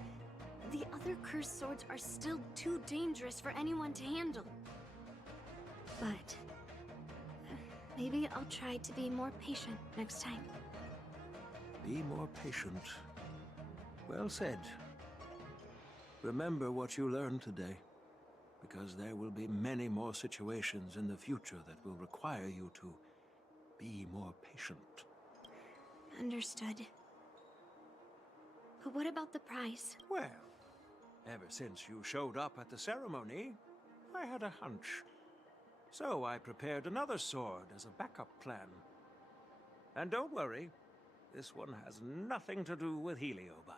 the other cursed swords are still too dangerous for anyone to handle. But maybe I'll try to be more patient next time. Be more patient. Well said. Remember what you learned today, because there will be many more situations in the future that will require you to be more patient. Understood. But what about the prize? Well, ever since you showed up at the ceremony, I had a hunch. So I prepared another sword as a backup plan. And don't worry, this one has nothing to do with Heliobi.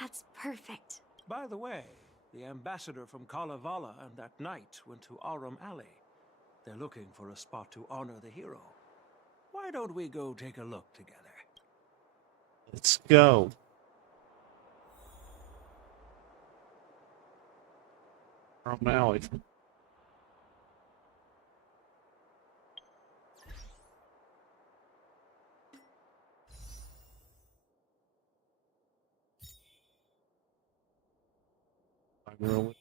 That's perfect. By the way, The ambassador from Kalevala and that knight went to Arum Alley. They're looking for a spot to honor the hero. Why don't we go take a look together? Let's go. From alley. Really.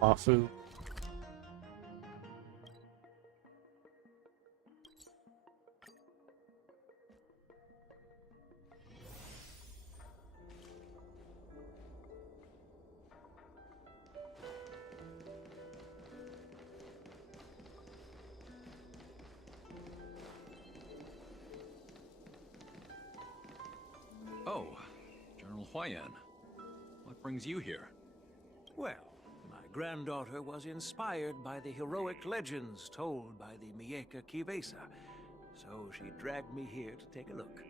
Wafu. Oh, General Huayan. What brings you here? Well, my granddaughter was inspired by the heroic legends told by the Mieka Kivesa, so she dragged me here to take a look.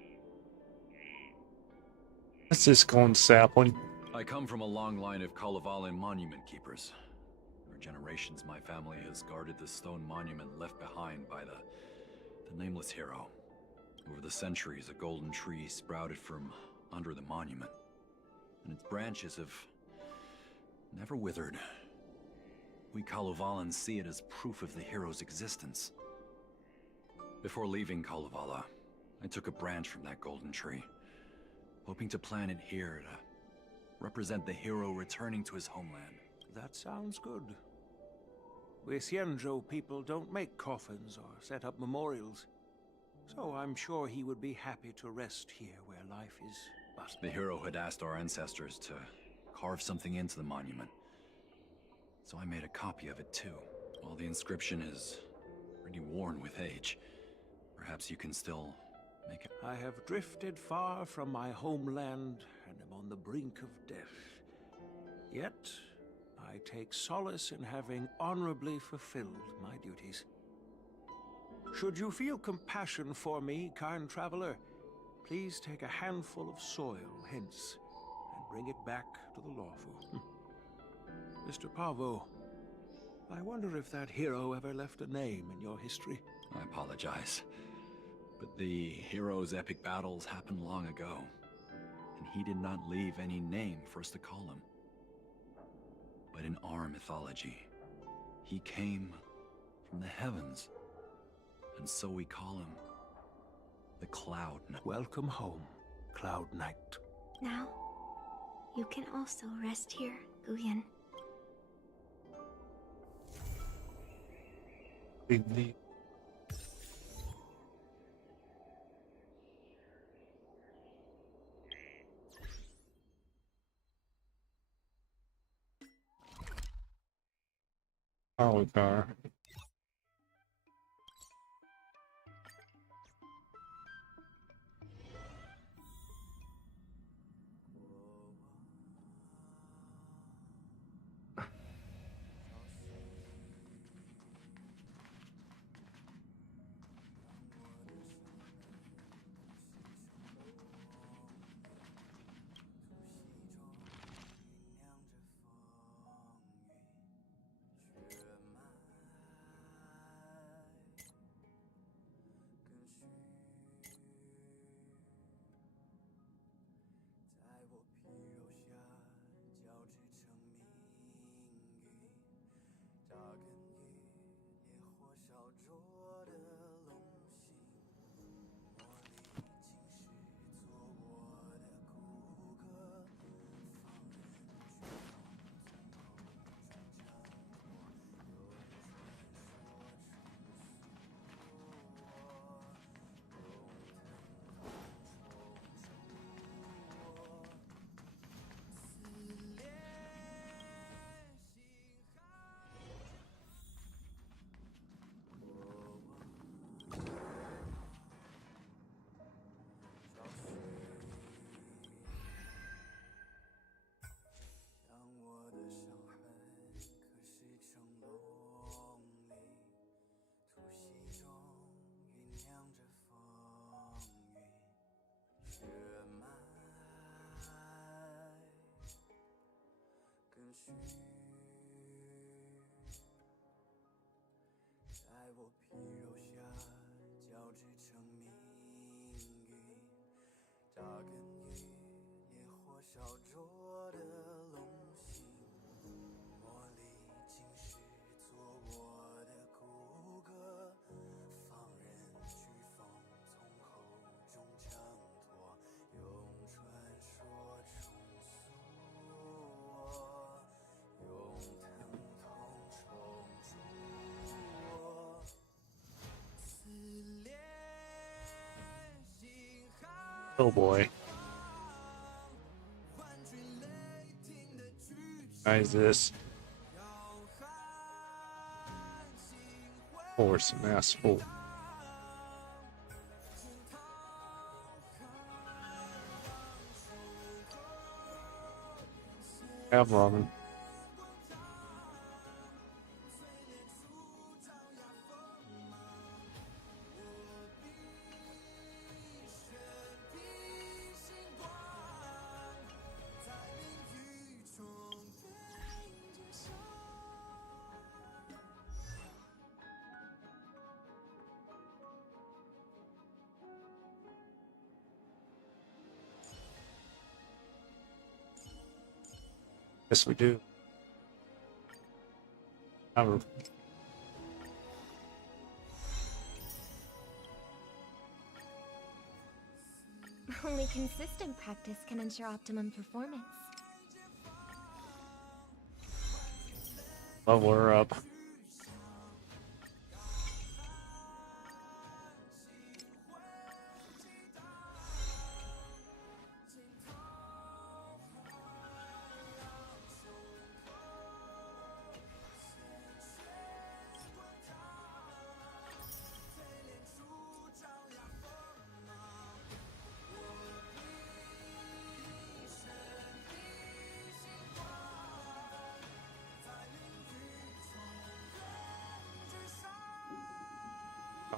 Let's just go on sapling. I come from a long line of Kalevalan monument keepers. For generations, my family has guarded the stone monument left behind by the nameless hero. Over the centuries, a golden tree sprouted from under the monument, and its branches have never withered. We Kalevalans see it as proof of the hero's existence. Before leaving Kalevala, I took a branch from that golden tree, hoping to plant it here to represent the hero returning to his homeland. That sounds good. We Xianzhou people don't make coffins or set up memorials, so I'm sure he would be happy to rest here where life is but... The hero had asked our ancestors to carve something into the monument, so I made a copy of it too. While the inscription is pretty worn with age, perhaps you can still make it. I have drifted far from my homeland and am on the brink of death. Yet, I take solace in having honorably fulfilled my duties. Should you feel compassion for me, kind traveler, please take a handful of soil hence and bring it back to the lawful. Mr. Pavo, I wonder if that hero ever left a name in your history. I apologize, but the hero's epic battles happened long ago, and he did not leave any name for us to call him. But in our mythology, he came from the heavens, and so we call him the Cloud Knight. Welcome home, Cloud Knight. Now, you can also rest here, Guyan. Big deal. Power car. Oh boy. Is this? Horse and asshole. Have Robin. Yes, we do. Only consistent practice can ensure optimum performance. Level her up.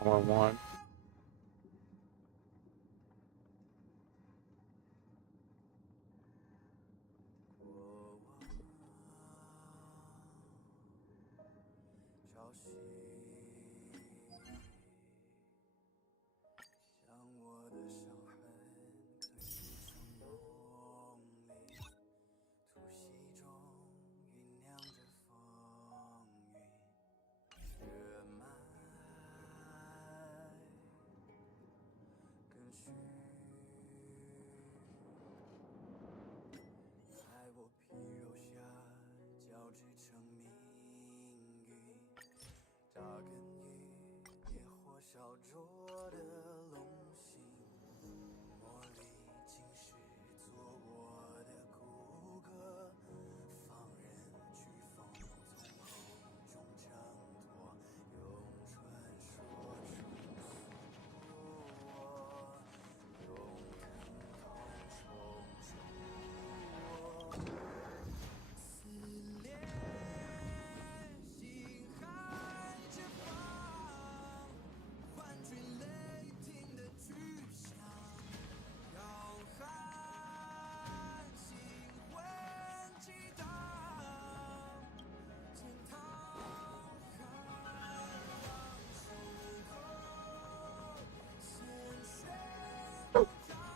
All I want.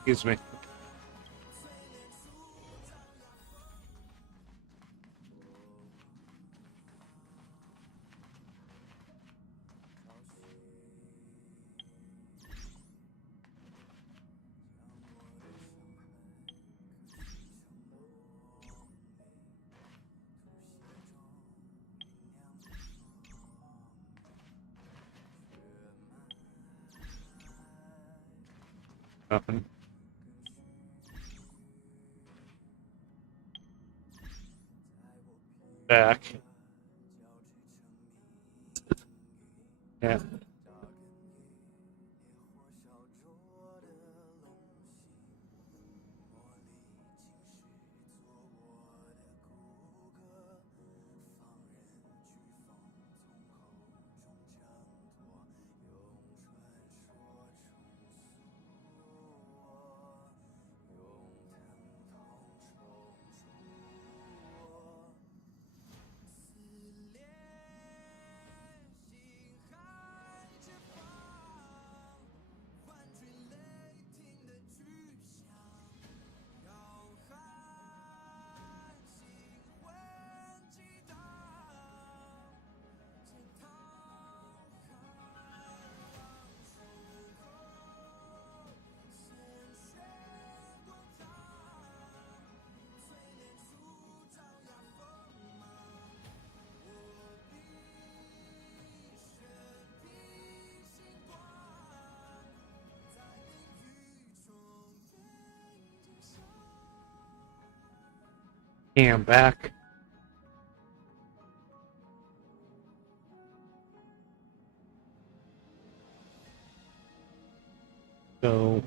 Excuse me. Nothing. Back. Yeah. Okay, I'm back. So,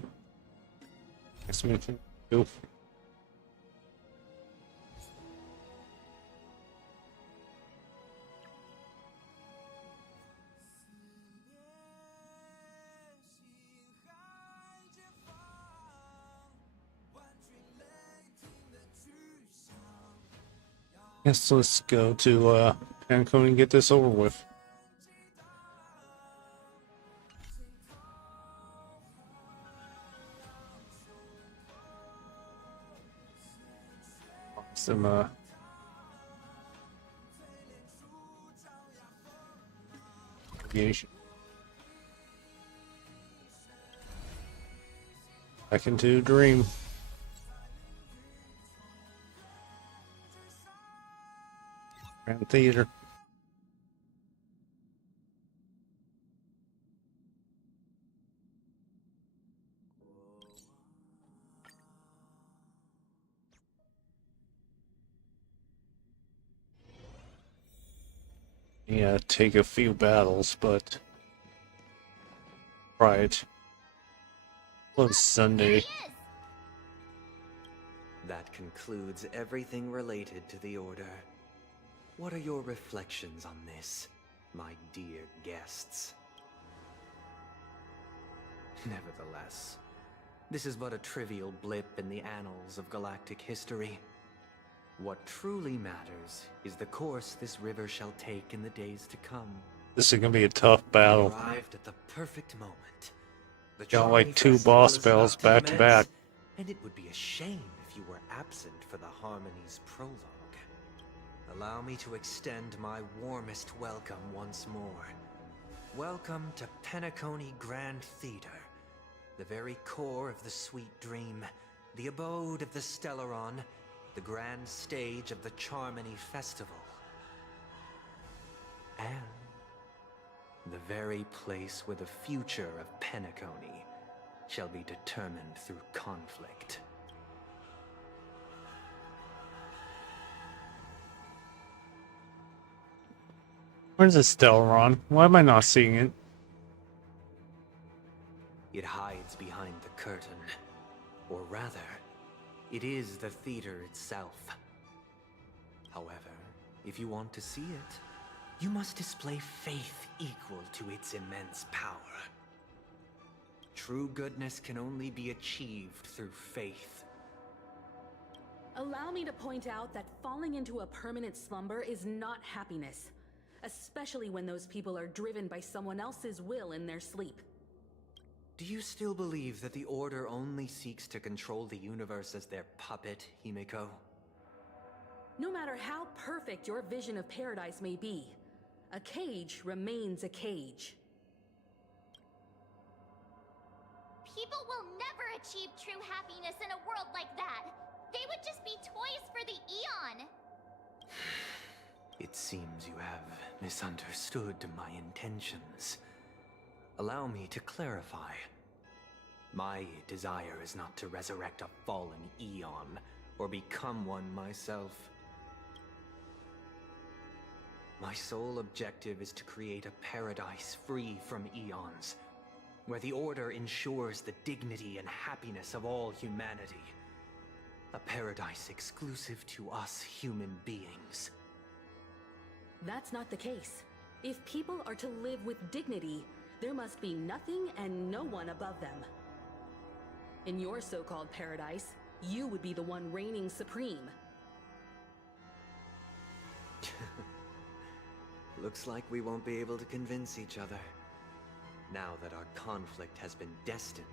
guess we can go. Guess let's go to Pancone and get this over with. Some radiation. Back into Dream. Grand Theater. Yeah, take a few battles, but right. Close Sunday. That concludes everything related to the Order. What are your reflections on this, my dear guests? Nevertheless, this is but a trivial blip in the annals of galactic history. What truly matters is the course this river shall take in the days to come. This is gonna be a tough battle. Arrived at the perfect moment. The Got like Charmy 2 Festival boss is battles about back to back. commence, and it would be a shame if you were absent for the Harmony's prologue. Allow me to extend my warmest welcome once more. Welcome to Penacony Grand Theater, the very core of the Sweet Dream, the abode of the Stellaron, the grand stage of the Charmony Festival, and the very place where the future of Penacony shall be determined through conflict. Where's the Stellaron? Why am I not seeing it? It hides behind the curtain. Or rather, it is the theater itself. However, if you want to see it, you must display faith equal to its immense power. True goodness can only be achieved through faith. Allow me to point out that falling into a permanent slumber is not happiness, especially when those people are driven by someone else's will in their sleep. Do you still believe that the Order only seeks to control the universe as their puppet, Himiko? No matter how perfect your vision of paradise may be, a cage remains a cage. People will never achieve true happiness in a world like that. They would just be toys for the Eon. It seems you have misunderstood my intentions. Allow me to clarify. My desire is not to resurrect a fallen Eon, or become one myself. My sole objective is to create a paradise free from Eons, where the Order ensures the dignity and happiness of all humanity. A paradise exclusive to us human beings. That's not the case. If people are to live with dignity, there must be nothing and no one above them. In your so-called paradise, you would be the one reigning supreme. Looks like we won't be able to convince each other. Now that our conflict has been destined,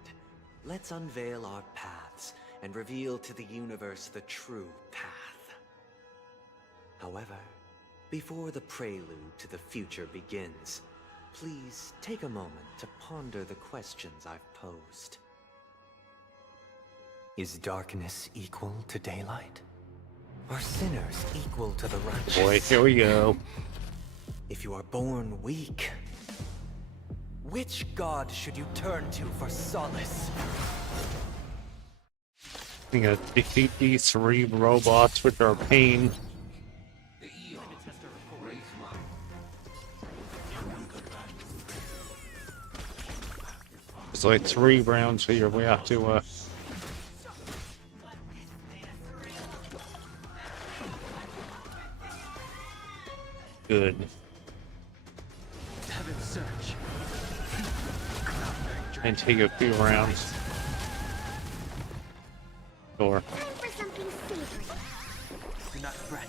let's unveil our paths and reveal to the universe the true path. However, before the prelude to the future begins, please take a moment to ponder the questions I've posed. Is darkness equal to daylight? Are sinners equal to the righteous? Boy, here we go. If you are born weak, which god should you turn to for solace? You gotta defeat these 3 robots, which are a pain. It's like 3 rounds here. We have to good. And take a few rounds. Sure. Time for something savory. Do not fret.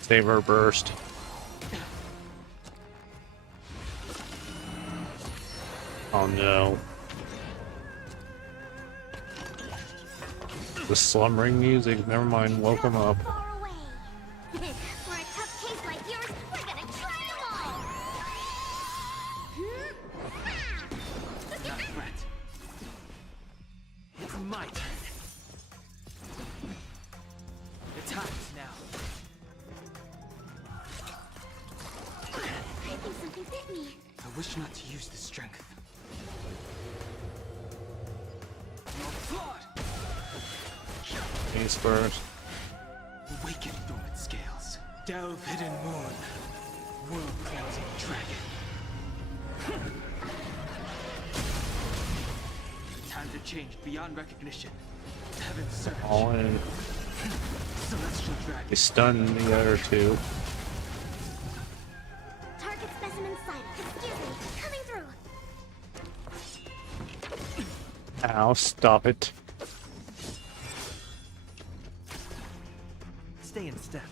Saber burst. Oh no. The slumbering music. Never mind. Woke him up. Far away. For a tough case like yours, we're gonna try them all. Not fret. It's my turn. The time's now. I think something bit me. I wish not to use the strength. Face first. Awaken dormant scales. Delve hidden moon. World cleansing dragon. Time to change beyond recognition. Heaven's surge. All in. Celestial dragon. They stun the other 2. Target specimen sighted. Excuse me, coming through. Ow, stop it. Stay in step.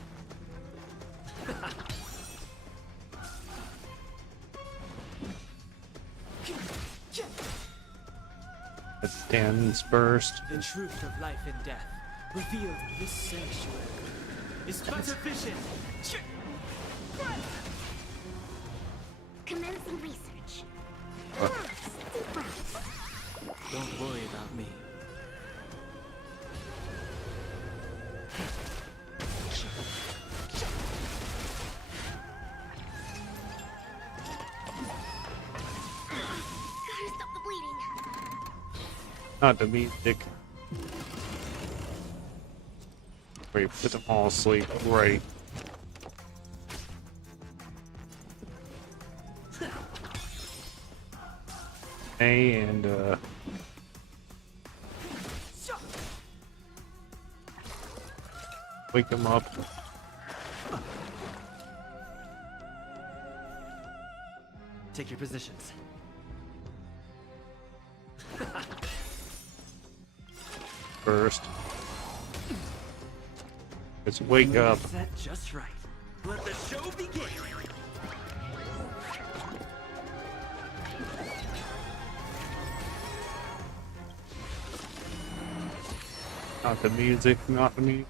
The Dan's burst. The truth of life and death, revealed in this sanctuary, is but a vision. Commencing research. What? Relax, deep breaths. Don't worry about me. Gotta stop the bleeding. Not the music. Wait, put them all asleep. Right. And wake them up. Take your positions. First. Let's wake up. Set just right. Let the show begin. Not the music, not the music.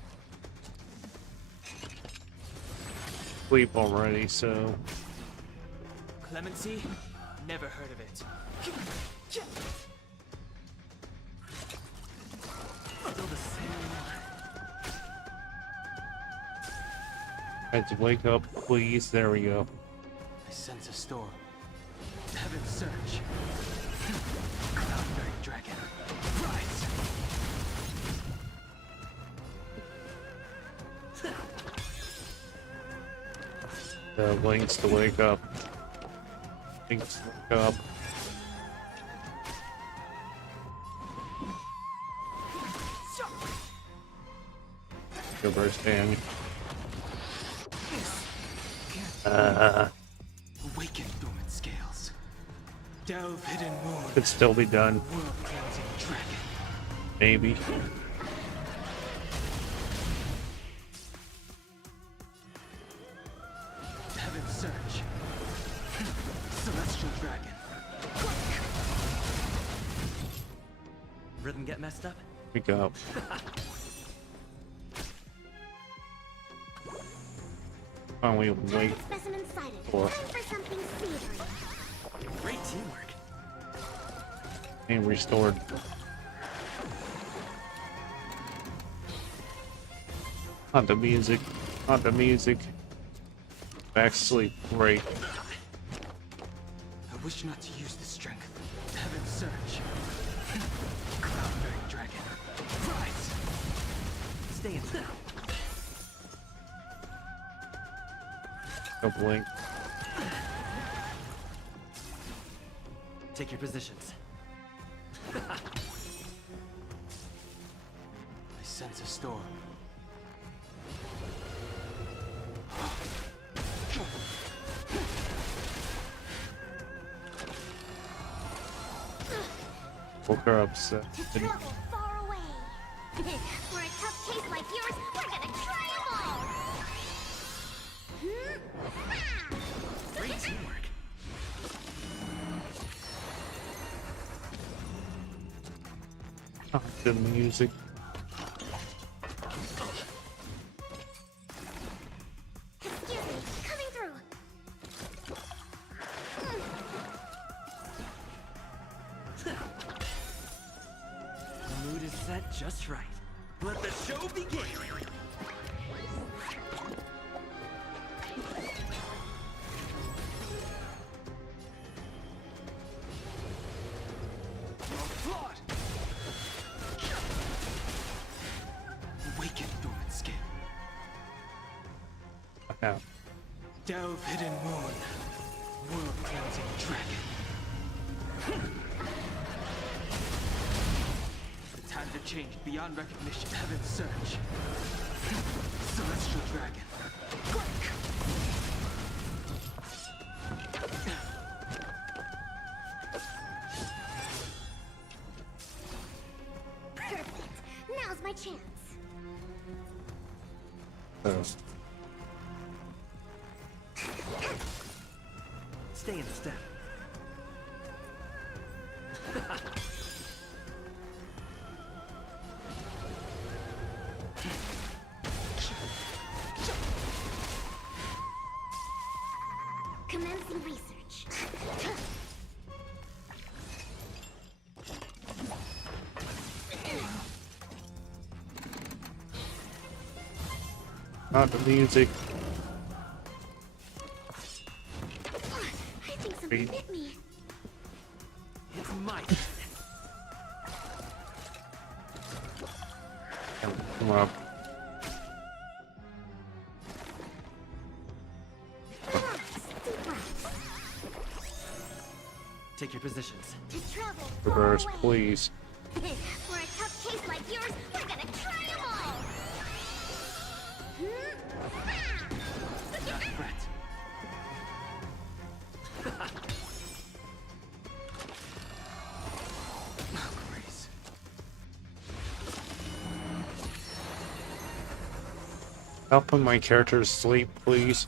Sleep already, so. Clemency? Never heard of it. Still the same. Let's wake up, please. There we go. I sense a storm. Heaven's surge. Cloudbearing dragon. Rise! Links to wake up. Links to wake up. Go burst in. Awaken dormant scales. Delve hidden moon. Could still be done. World cleansing dragon. Maybe. Heaven's surge. Celestial dragon. Rhythm get messed up? Wake up. Finally awake. Target specimen sighted. Or Time for something savory. Great teamwork. and restored. Not the music. Not the music. Back to sleep. Great. I wish not to use the strength. Heaven's surge. Cloudbearing dragon. Rise! Stay in step. No blink. Take your positions. I sense a storm. Woke her upset. To travel far away. For a tough case like yours, we're gonna try 'em all. Great teamwork. Oh, the music. Excuse me, coming through. The mood is set just right. Let the show begin. Flawed! Awaken dormant scale. Yeah. Delve hidden moon. World cleansing dragon. The times have changed beyond recognition. Heaven's surge. Celestial dragon. Perfect. Now's my chance. Stay in step. Commencing research. Not the music. I think something bit me. It's my Come up. Take your positions. To travel Reverse, far away. please. For a tough case like yours, we're gonna try 'em all. Not fret. Grace. Helping my characters sleep, please.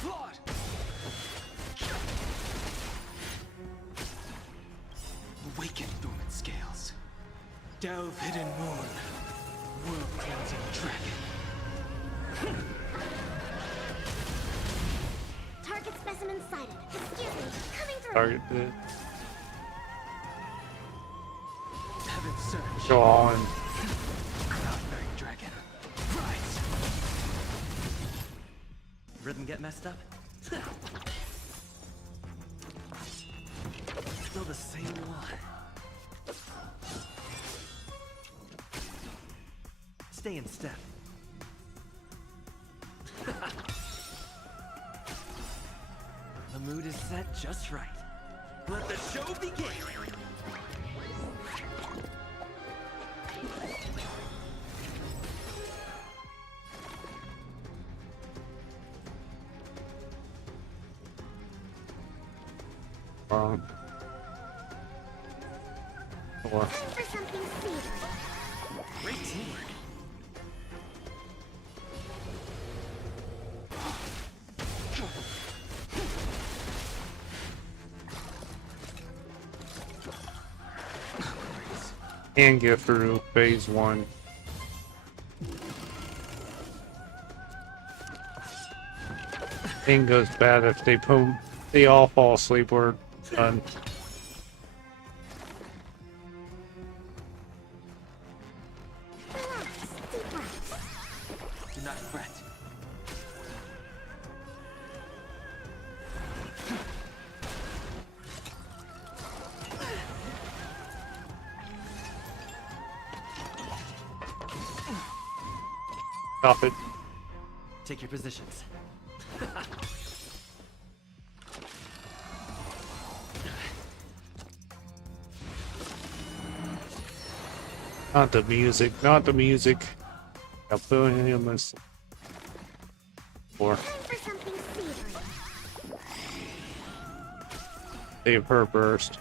Flawed! Awaken dormant scales. Delve hidden moon. World cleansing dragon. Target specimen sighted. Excuse me, coming through. Target Heaven's surge. Go on. Cloud-bearing dragon. Rise! Rhythm get messed up? Still the same one. Stay in step. The mood is set just right. Let the show begin! Wrong. Or Time for something savory. Great teamwork. and get through phase 1. Thing goes bad if they all fall asleep or done. Do not fret. Stop it. Take your positions. Not the music, not the music. I'll put him as or save her burst.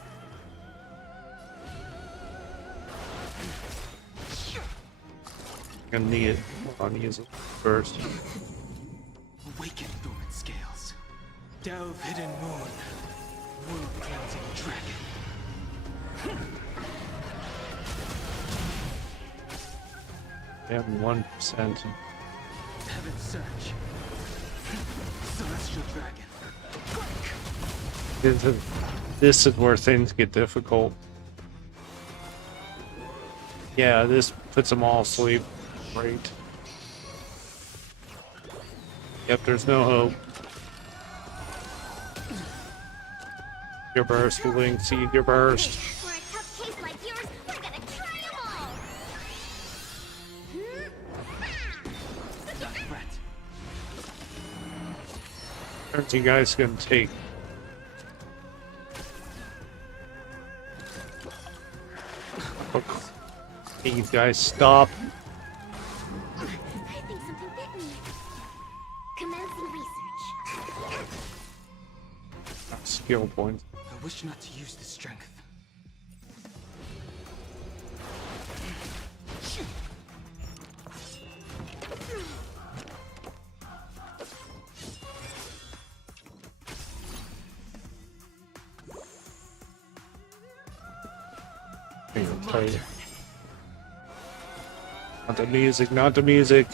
Gonna need it. Hold on, use it first. Awaken dormant scales. Delve hidden moon. World cleansing dragon. Damn, 1%. Heaven search. Celestial dragon. This is where things get difficult. Yeah, this puts them all asleep. Great. Yep, there's no hope. Your burst, Link, see your burst. For a tough case like yours, we're gonna try 'em all. Turns you guys gonna take. Hey, you guys stop. I think something bit me. Commencing research. Skill points. I wish not to use this strength. Not the music, not the music.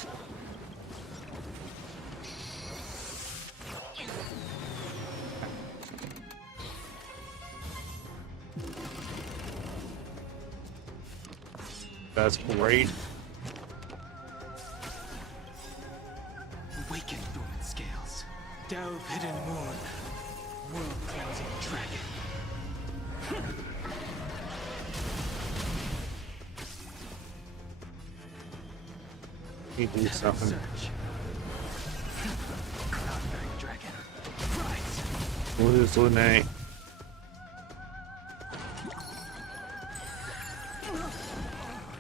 That's great. Awaken dormant scales. Delve hidden moon. World cleansing dragon. You do something. Search. Cloudbearing dragon. Rise. Lose Lene.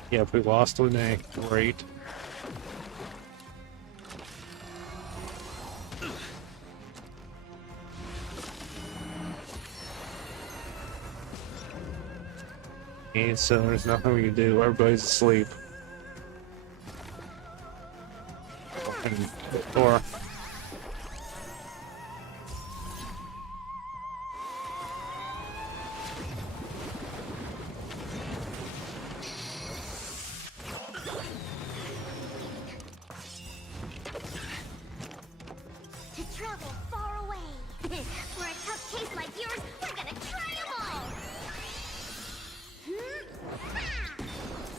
Yep, we lost Lene. Great. And so there's nothing we can do. Everybody's asleep. Or To travel far away. For a tough case like yours, we're gonna try 'em all.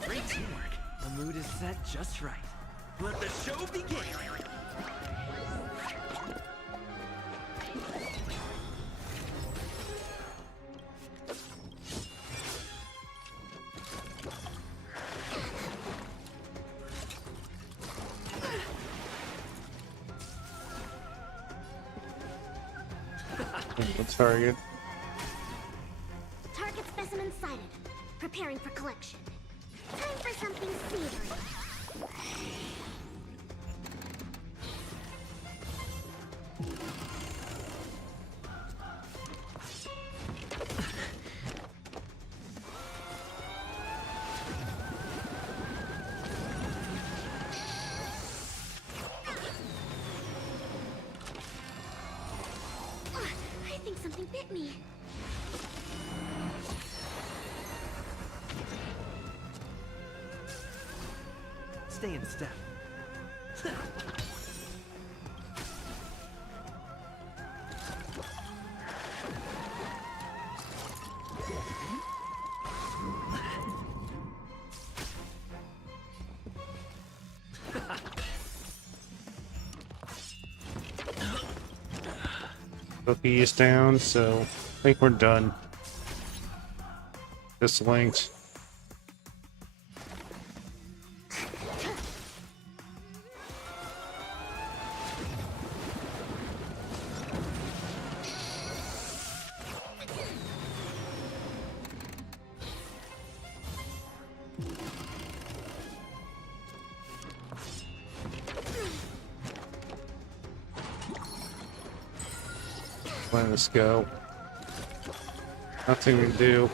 Great teamwork. The mood is set just right. Let the show begin. the target. Target specimen sighted. Preparing for collection. Time for something savory. I think something bit me. Stay in step. Cookie is down, so I think we're done. This linked. Let us go. Nothing we do.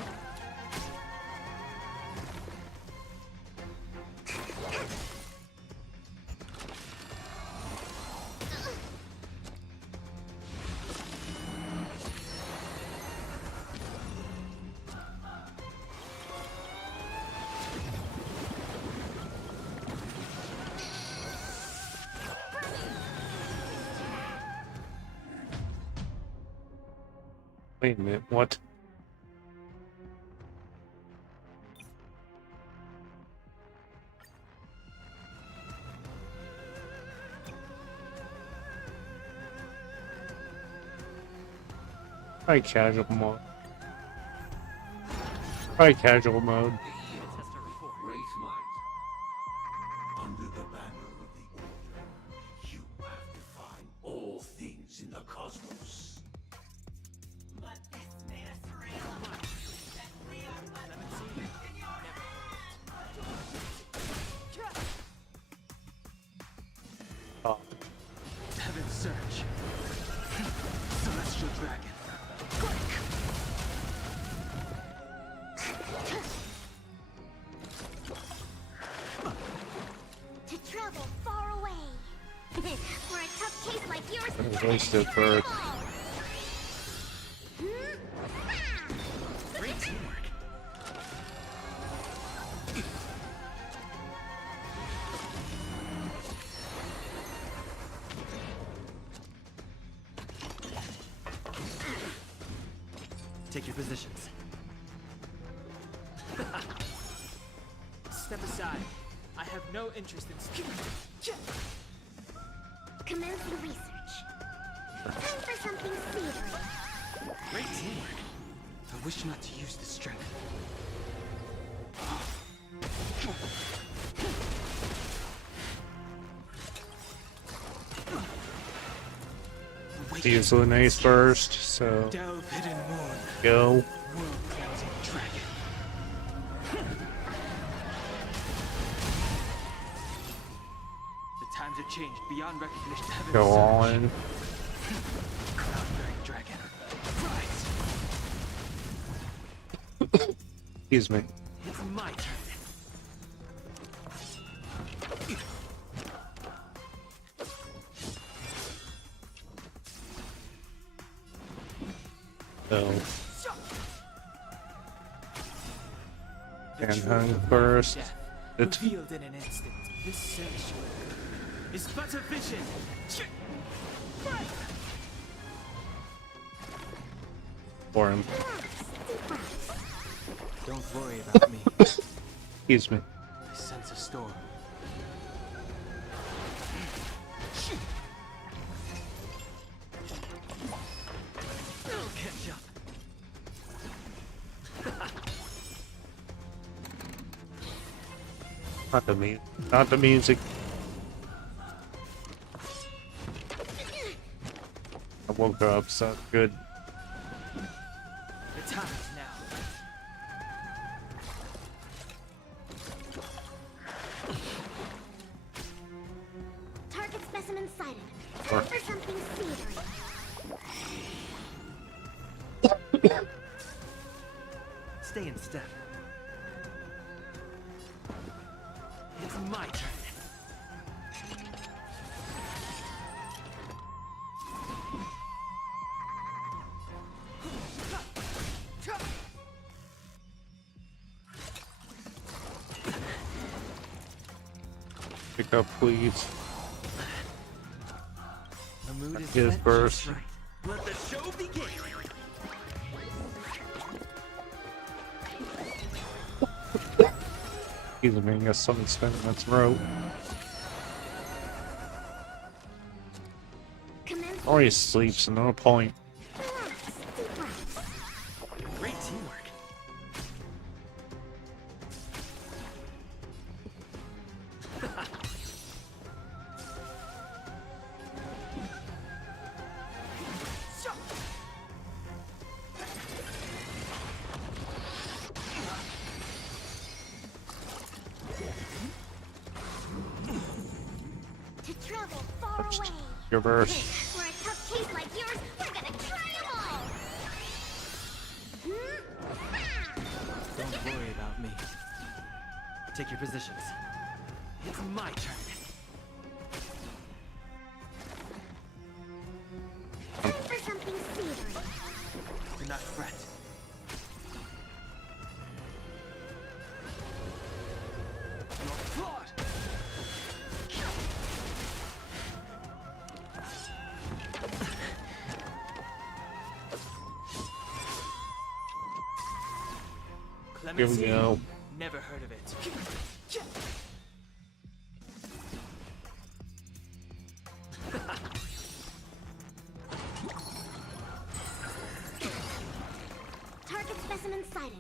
Wait a minute, what? Try casual mode. Try casual mode. Great might. Under the banner of the Order, you have defined all things in the cosmos. But this made us realize that we are but in your Oh. Heaven's Surge. Celestial Dragon. To travel far away. For a tough case like yours, That was wasted for Great teamwork. Take your positions. Step aside. I have no interest in commencing research. Time for something savory. Great teamwork. I wish not to use this strength. use Luna's first, so Delve hidden moon. go. World-cleansing dragon. The times have changed beyond recognition. Heaven's Go Surge. on. Cloud-bearing dragon. Rise. Excuse me. It's my turn. So. And hung first. It revealed in an instant. This sanctuary is but a vision. for him. Don't worry about me. Excuse me. I sense a storm. I'll catch up. Not the music. I woke her up, so good. The time is now. Target specimen sighted. Time for something savory. Stay in step. It's my turn. Pick up, please. The mood is His set burst. just right. Let the show begin. Excuse me, I got something spinning in my throat. Or he sleeps, and no point. Great teamwork. To travel far away. Your burst. For a tough case like yours, we're gonna try 'em Take your positions. It's my turn. Time for something savory. Do not fret. You're flawed. Here we Clemency? go. Never heard of it. Target specimen sighted.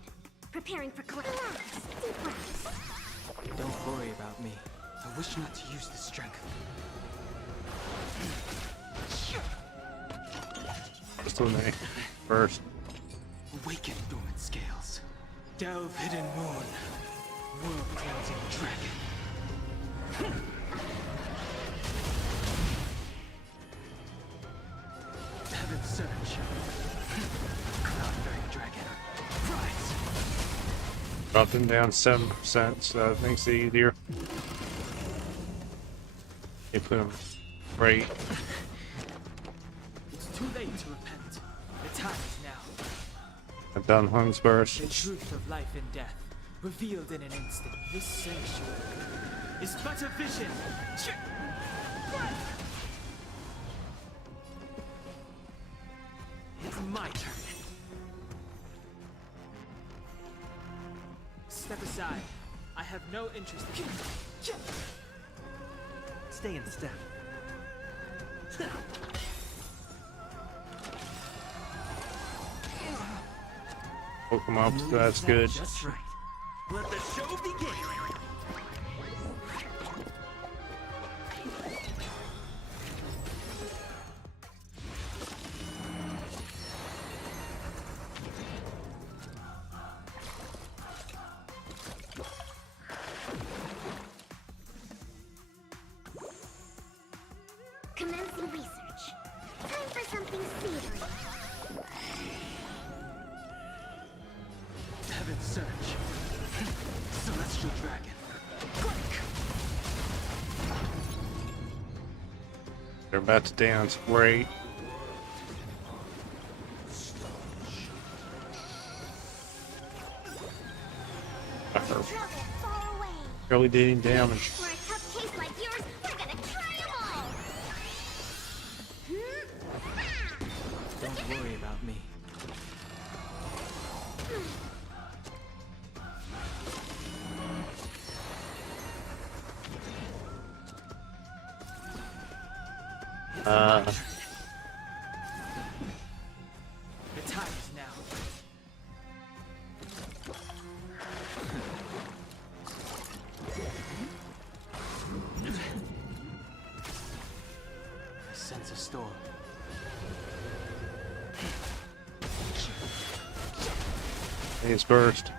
Preparing for collapse. Relax. Deep breaths. Don't worry about me. I wish not to use the strength. Still me. First. Awaken dormant scales. Delve hidden moon. World cleansing dragon. Heaven surge. Cloud-bearing dragon. Rise. Dropping down 7%, so that makes it easier. They put them right. It's too late to repent. The time is now. I've done Hung's Burst. The truth of life and death, revealed in an instant. This sanctuary is but a vision. It's my turn. Step aside. I have no interest in... Stay in step. Woke him up, so that's good. Just right. Let the show begin. Commencing research. Time for something savory. Heaven surge. Celestial dragon. They're about to dance. Great. Trouble far away. Barely did any damage. For a tough case like yours, we're gonna try 'em all. Don't worry about me. The time is now. I sense a storm. It's burst.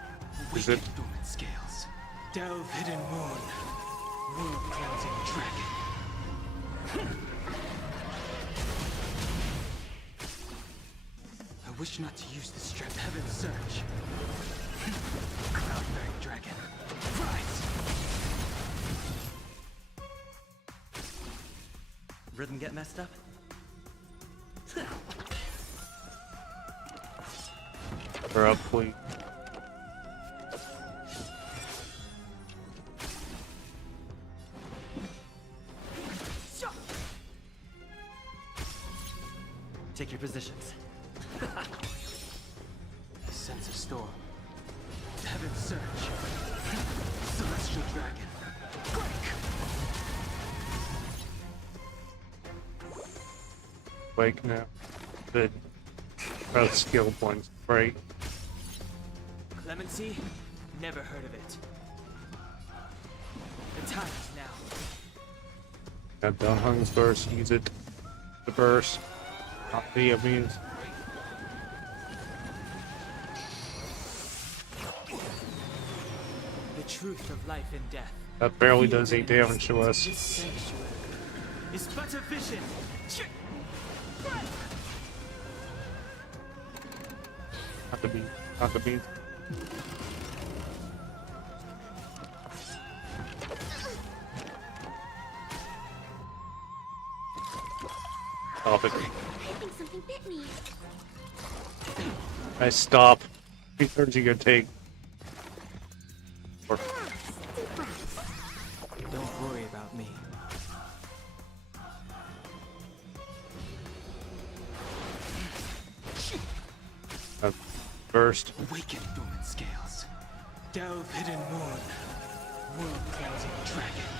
Is it? Awaken dormant scales. Delve hidden moon. World cleansing dragon. I wish not to use the strength. Heaven surge. Cloud-bearing dragon. Rise. Rhythm get messed up? They're up, please. Take your positions. I sense a storm. Heaven surge. Celestial dragon. Wake now. Good. About skill points. Great. Clemency? Never heard of it. The time is now. I've done Hung's Burst. Use it. The burst. Not the means. The truth of life and death. That barely does any damage to us. This sanctuary is but a vision. Not to be. Not to be. Stop it. I think something bit me. I stop. How many turns you gonna take? Or Don't worry about me. first. Awaken dormant scales. Delve hidden moon. World-closing dragon.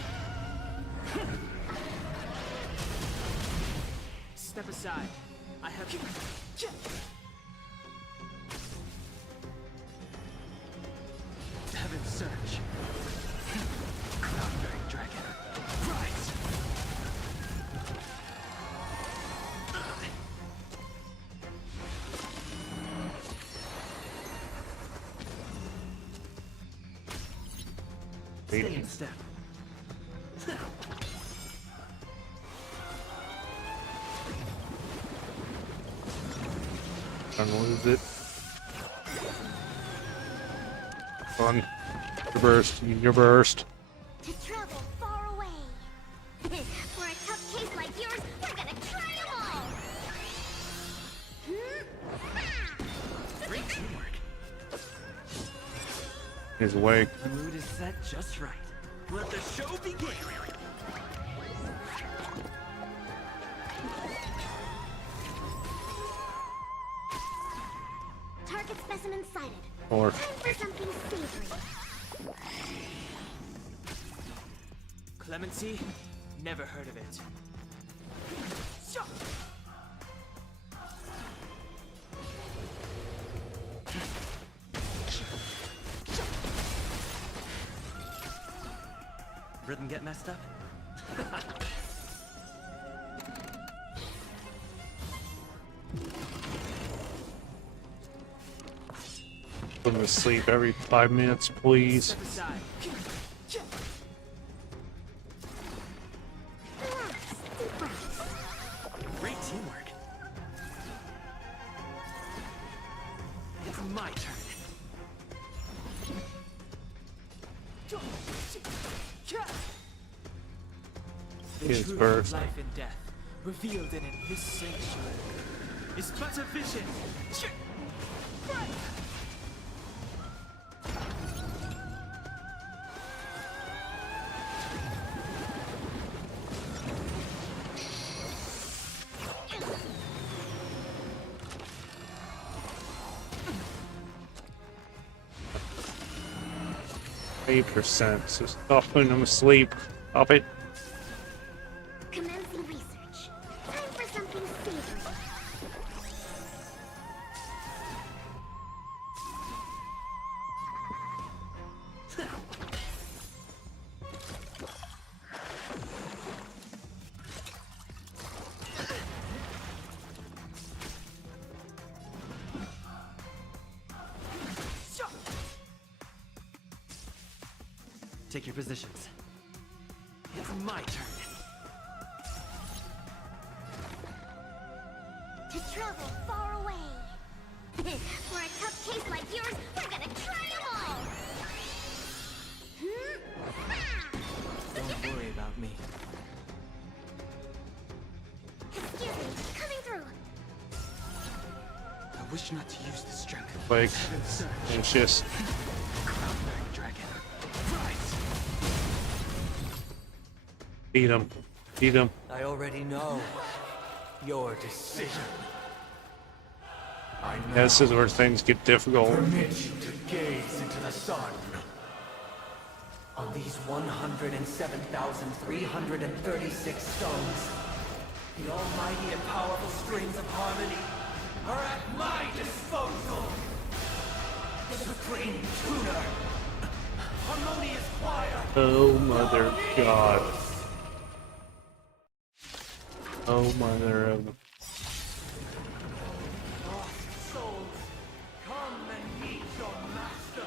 Step aside. I have... Heaven's Surge. Cloud-bearing dragon. Rise! Stay in step. Don't lose it. Fun. Your burst. Your burst. To travel far away. For a tough case like yours, we're gonna try them all. Great teamwork. He's awake. The mood is set just right. Let the show begin. Target specimen sighted. Or Time for something savory. Clemency? Never heard of it. Rhythm get messed up? put him to sleep every 5 minutes, please. Step aside. Great teamwork. It's my turn. The His truth burst. of life and death, revealed in this sanctuary, is but a vision. %. So stop putting him asleep. Stop it. Commencing research. Time for something savory. Take your positions. It's my turn. To travel far away. For a tough case like yours, we're gonna try them all. Don't worry about me. Excuse me, coming through. I wish not to use this strength. Like, Heaven's Surge. it's just Cloud-bearing dragon. Rise! beat him. Beat him. I already know your decision. I now This is where things get difficult. permit you to gaze into the sun. On these 107,336 stones, the almighty and powerful strings of harmony are at my disposal. Supreme tuner, harmonious choir. Oh, mother God. Oh, mother of... Lost souls, come and meet your master.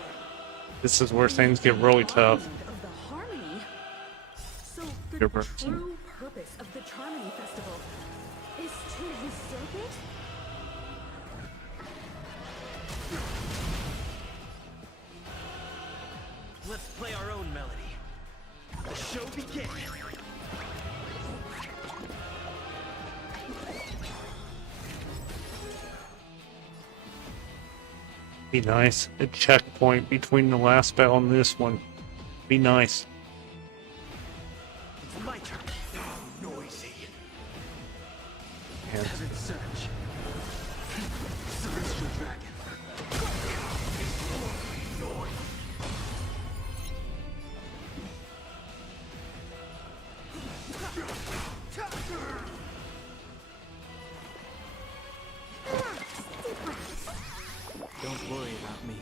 This is where things get really tough. Of the harmony. So the Your burst. true purpose of the Charmony Festival is to usurp it? Let's play our own melody. The show begins. Be nice. A checkpoint between the last battle and this one. Be nice. It's my turn. Noisy. And Heaven's Surge. Celestial Dragon. Don't worry about me.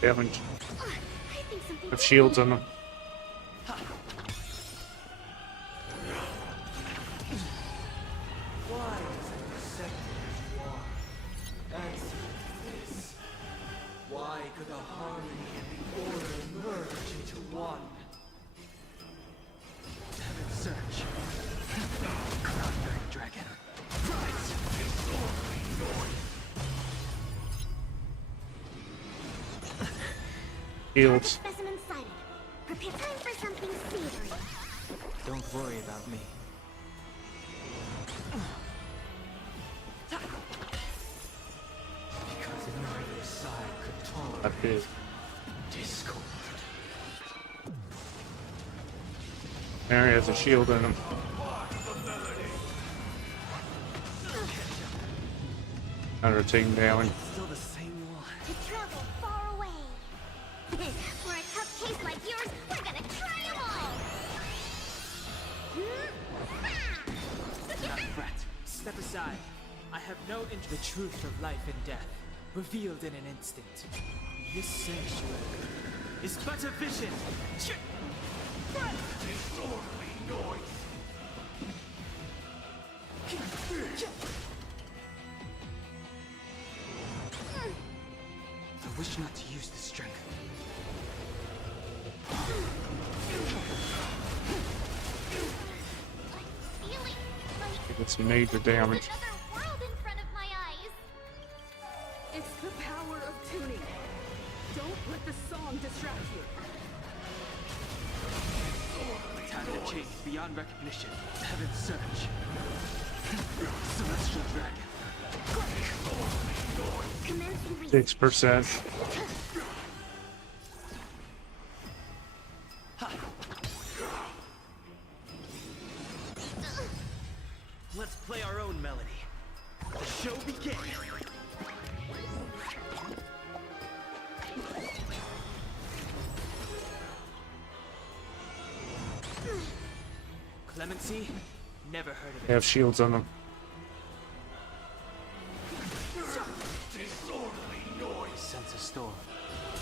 they haven't I think something. have shields on them. Why does the second war answer this? Why could the harmony and the order merge into one? Heaven's Surge. Cloudbearing Dragon. Rise! Shields. Specimen sighted. Prepare time for something savory. Don't worry about me. Because neither side could tolerate That's it. discord. Mary has a shield in him. Under taking down. Still the same one. To travel far away. For a tough case like yours, we're gonna try them all. Do not fret. Step aside. I have no interest. The truth of life and death, revealed in an instant. This sanctuary is but a vision. I wish not to use this strength. Feeling like It's major damage. another world in front of my eyes. It's the power of tuning. Don't let the song distract you. Time to change beyond recognition. Heaven's Surge. Celestial Dragon. Commencing research. 6%. Let's play our own melody. The show begins. Clemency? Never heard of They it. have shields on them. Sense a storm.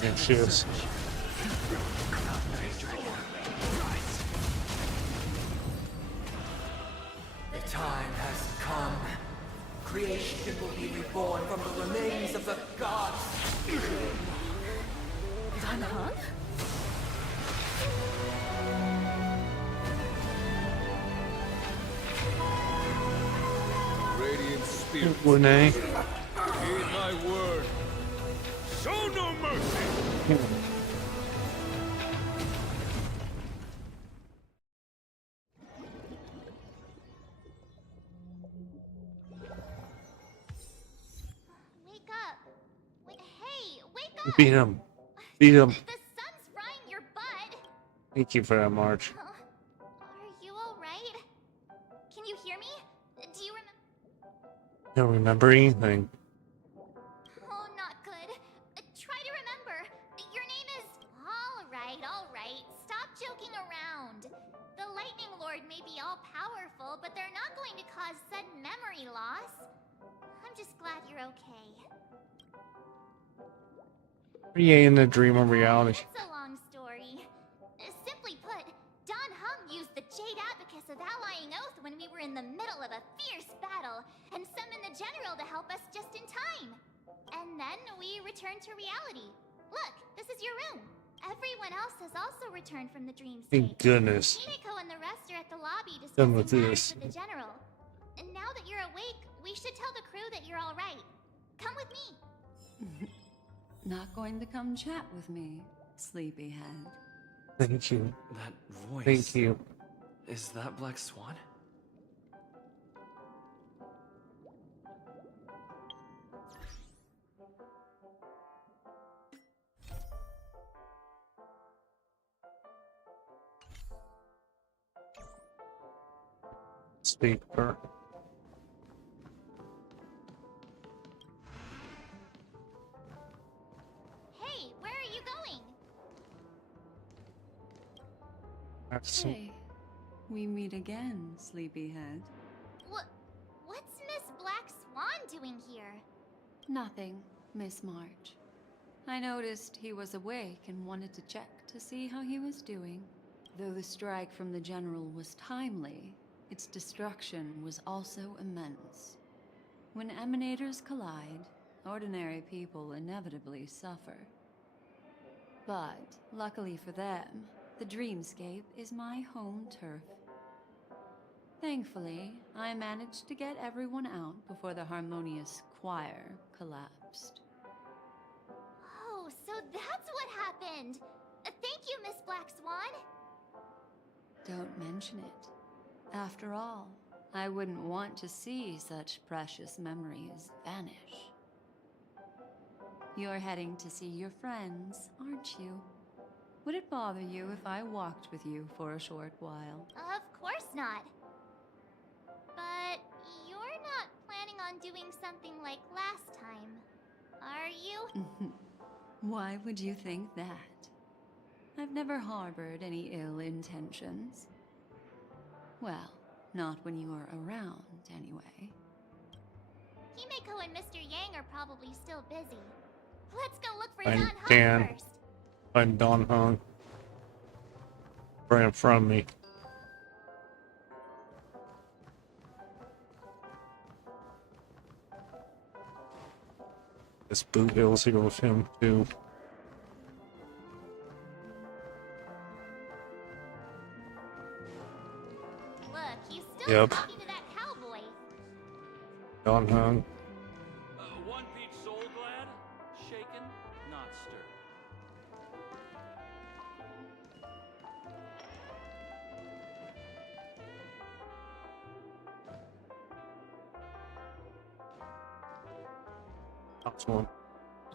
And shields. Cloudbearing Dragon. Rise! The time has come. Creation will be reborn from the remains of the gods. Danheng? Radiant spirit, Lene. heed my word. Show no mercy! Wake up. Hey, wake up. Beat him. Beat him. The sun's frying your butt. Thank you for that, March. Are you alright? Can you hear me? Do you remember? Don't remember anything. Oh, not good. Try to remember. Your name is... Alright. Stop joking around. The Lightning Lord may be all-powerful, but they're not going to cause sudden memory loss. I'm just glad you're okay. Yeah, in the dream of reality. It's a long story. Simply put, Don Hung used the Jade Abacus of Allying Oath when we were in the middle of a fierce battle, and summoned the General to help us just in time. And then we returned to reality. Look, this is your room. Everyone else has also returned from the dream state. Thank goodness. Himeko and the rest are at the lobby Done discussing with matters this. with the General. And now that you're awake, we should tell the crew that you're alright. Come with me. Not going to come chat with me, sleepyhead. Thank you. That voice. Thank you. Is that Black Swan? speaker. Hey, where are you going? Hey, we meet again, sleepyhead. What's Miss Black Swan doing here? Nothing, Miss March. I noticed he was awake and wanted to check to see how he was doing. Though the strike from the General was timely, its destruction was also immense. When emanators collide, ordinary people inevitably suffer. But, luckily for them, the dreamscape is my home turf. Thankfully, I managed to get everyone out before the harmonious choir collapsed. Oh, so that's what happened! Thank you, Miss Black Swan! Don't mention it. After all, I wouldn't want to see such precious memories vanish. You're heading to see your friends, aren't you? Would it bother you if I walked with you for a short while? Of course not. But you're not planning on doing something like last time, are you? Why would you think that? I've never harbored any ill intentions. Well, not when you are around, anyway. Himeko and Mr. Yang are probably still busy. Let's go look for I Don Hung can first. find Don Hung right in front of me. This boot hills here with him too. Look, he's still Yep. talking to that cowboy. Don Hung. One peach soul glad, shaken, not stirred. That's one.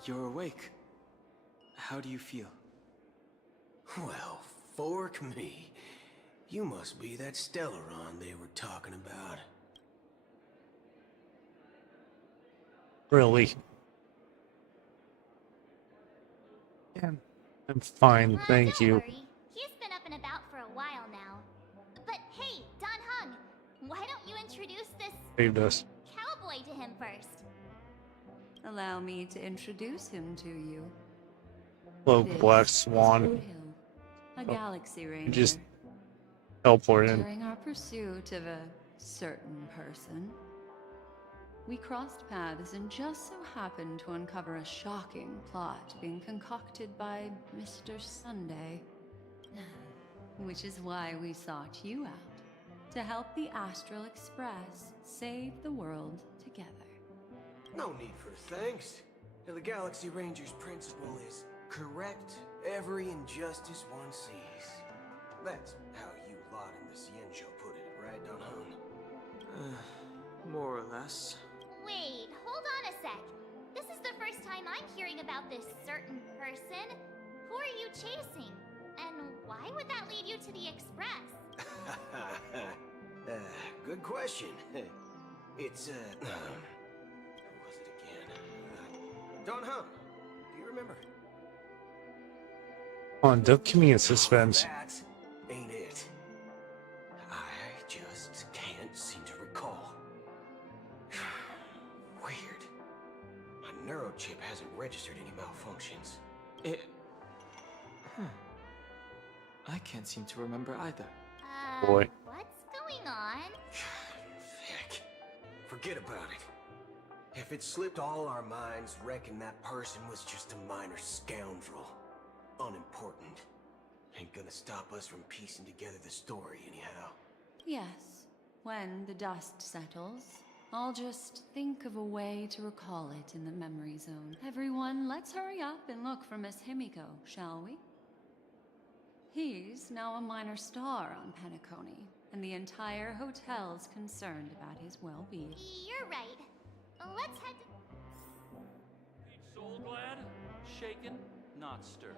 You're awake. How do you feel? Well, fork me. You must be that Stellaron they were talking about. Really? Yeah, I'm fine, thank Don't you. worry. He's been up and about for a while now. But hey, Don Hung, why don't you introduce this Saved us. cowboy to him first? Allow me to introduce him to you. Hello, This Black is Swan. Fruit Hill, a galaxy You ranger. just teleport in. During our pursuit of a certain person, we crossed paths and just so happened to uncover a shocking plot being concocted by Mr. Sunday. Which is why we sought you out, to help the Astral Express save the world together. No need for thanks. The Galaxy Ranger's principle is correct every injustice one sees. That's how you lot in the Cienjo put it, right, Don Hung? More or less. Wait, hold on a sec. This is the first time I'm hearing about this certain person. Who are you chasing? And why would that lead you to the Express? Good question. It's, who was it again? Don Hung, do you remember? Come on, don't keep me in suspense. That ain't it. I just can't seem to recall. Weird. My neurochip hasn't registered any malfunctions. I can't seem to remember either. Boy. What's going on? Heck. Forget about it. If it slipped all our minds, reckon that person was just a minor scoundrel. Unimportant. Ain't gonna stop us from piecing together the story anyhow. Yes, when the dust settles, I'll just think of a way to recall it in the memory zone. Everyone, let's hurry up and look for Miss Himiko, shall we? He's now a minor star on Penacony, and the entire hotel's concerned about his well-being. You're right. Let's head to... Soul glad, shaken, not stirred.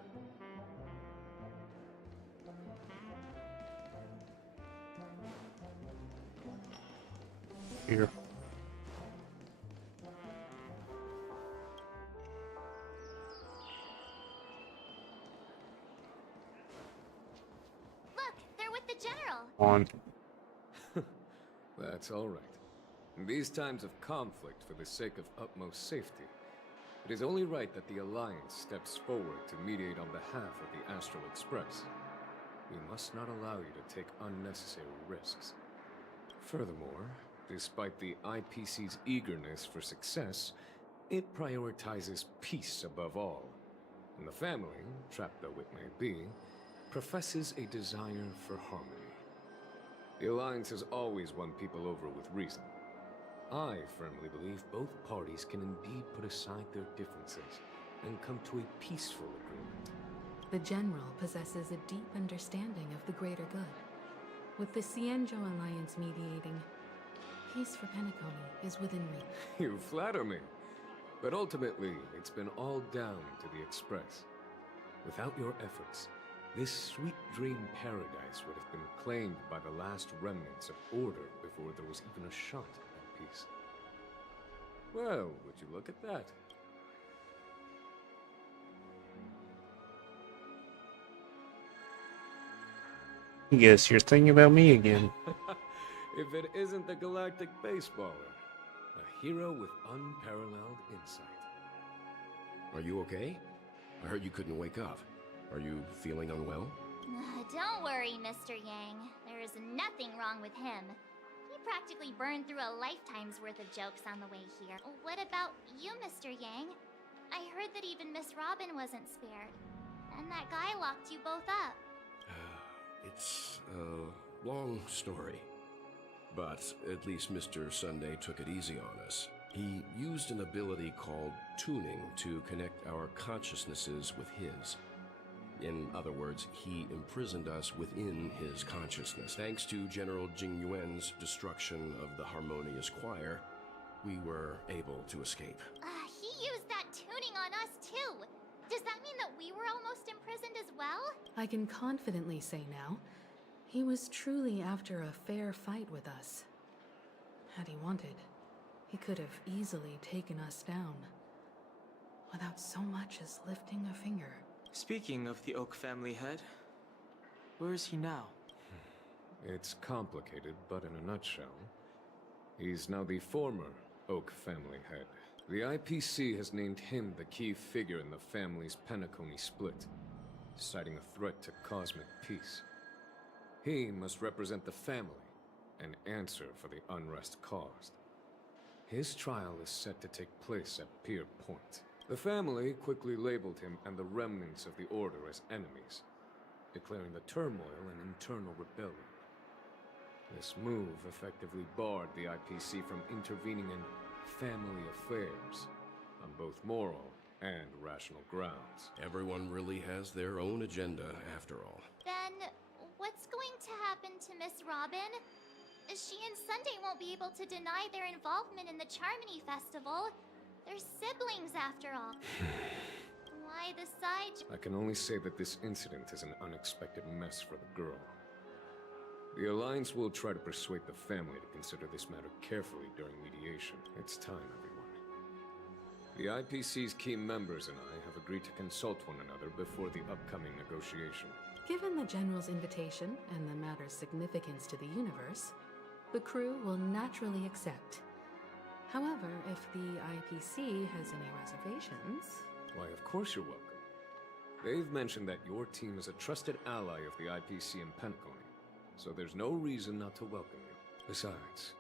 here. Look, they're with the general. On. That's all right. In these times of conflict for the sake of utmost safety, it is only right that the Alliance steps forward to mediate on behalf of the Astral Express. We must not allow you to take unnecessary risks. Furthermore, despite the IPC's eagerness for success, it prioritizes peace above all. And the family, trapped though it may be, professes a desire for harmony. The Alliance has always won people over with reason. I firmly believe both parties can indeed put aside their differences and come to a peaceful agreement. The General possesses a deep understanding of the greater good. With the Cienjo Alliance mediating, peace for Penacony is within reach. You flatter me. But ultimately, it's been all down to the Express. Without your efforts, this sweet dream paradise would have been claimed by the last remnants of order before there was even a shot at peace. Well, would you look at that? Yes, you're thinking about me again. If it isn't the galactic baseballer, a hero with unparalleled insight. Are you okay? I heard you couldn't wake up. Are you feeling unwell? Don't worry, Mr. Yang. There is nothing wrong with him. He practically burned through a lifetime's worth of jokes on the way here. What about you, Mr. Yang? I heard that even Miss Robin wasn't spared. And that guy locked you both up. It's a long story. But at least Mr. Sunday took it easy on us. He used an ability called tuning to connect our consciousnesses with his. In other words, he imprisoned us within his consciousness. Thanks to General Jing Yuan's destruction of the Harmonious Choir, we were able to escape. He used that tuning on us too. Does that mean that we were almost imprisoned as well? I can confidently say now, he was truly after a fair fight with us. Had he wanted, he could have easily taken us down, without so much as lifting a finger. Speaking of the Oak family head, where is he now? It's complicated, but in a nutshell, he's now the former Oak family head. The IPC has named him the key figure in the family's Penacony split, citing a threat to cosmic peace. He must represent the family and answer for the unrest caused. His trial is set to take place at Pier Point. The family quickly labeled him and the remnants of the Order as enemies, declaring the turmoil an internal rebellion. This move effectively barred the IPC from intervening in family affairs on both moral and rational grounds. Everyone really has their own agenda, after all. Then, what's going to happen to Miss Robin? She and Sunday won't be able to deny their involvement in the Charmony Festival. They're siblings, after all. Why the side... I can only say that this incident is an unexpected mess for the girl. The Alliance will try to persuade the family to consider this matter carefully during mediation. It's time, everyone. The IPC's key members and I have agreed to consult one another before the upcoming negotiation. Given the General's invitation and the matter's significance to the universe, the crew will naturally accept. However, if the IPC has any reservations... Why, of course you're welcome. They've mentioned that your team is a trusted ally of the IPC in Penacony, so there's no reason not to welcome you. Besides,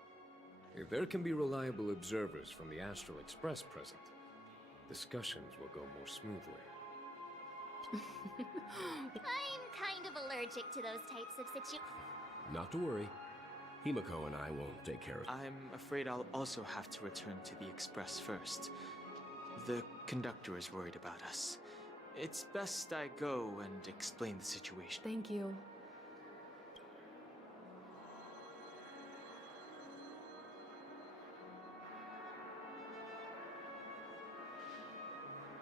if there can be reliable observers from the Astral Express present, discussions will go more smoothly. I'm kind of allergic to those types of situations. Not to worry. Himiko and I won't take care of it. I'm afraid I'll also have to return to the Express first. The conductor is worried about us. It's best I go and explain the situation. Thank you.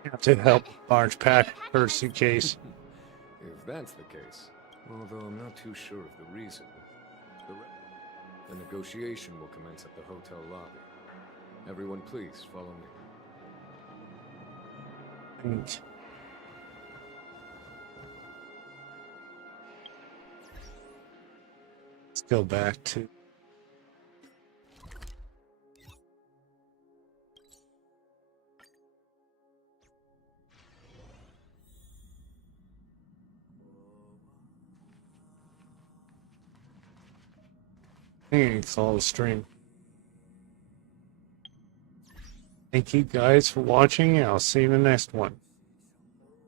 Have to help large pack her suitcase. If that's the case, although I'm not too sure of the reason. The negotiation will commence at the hotel lobby. Everyone, please follow me. And let's go back to I think it's all the stream. Thank you guys for watching. I'll see you in the next one.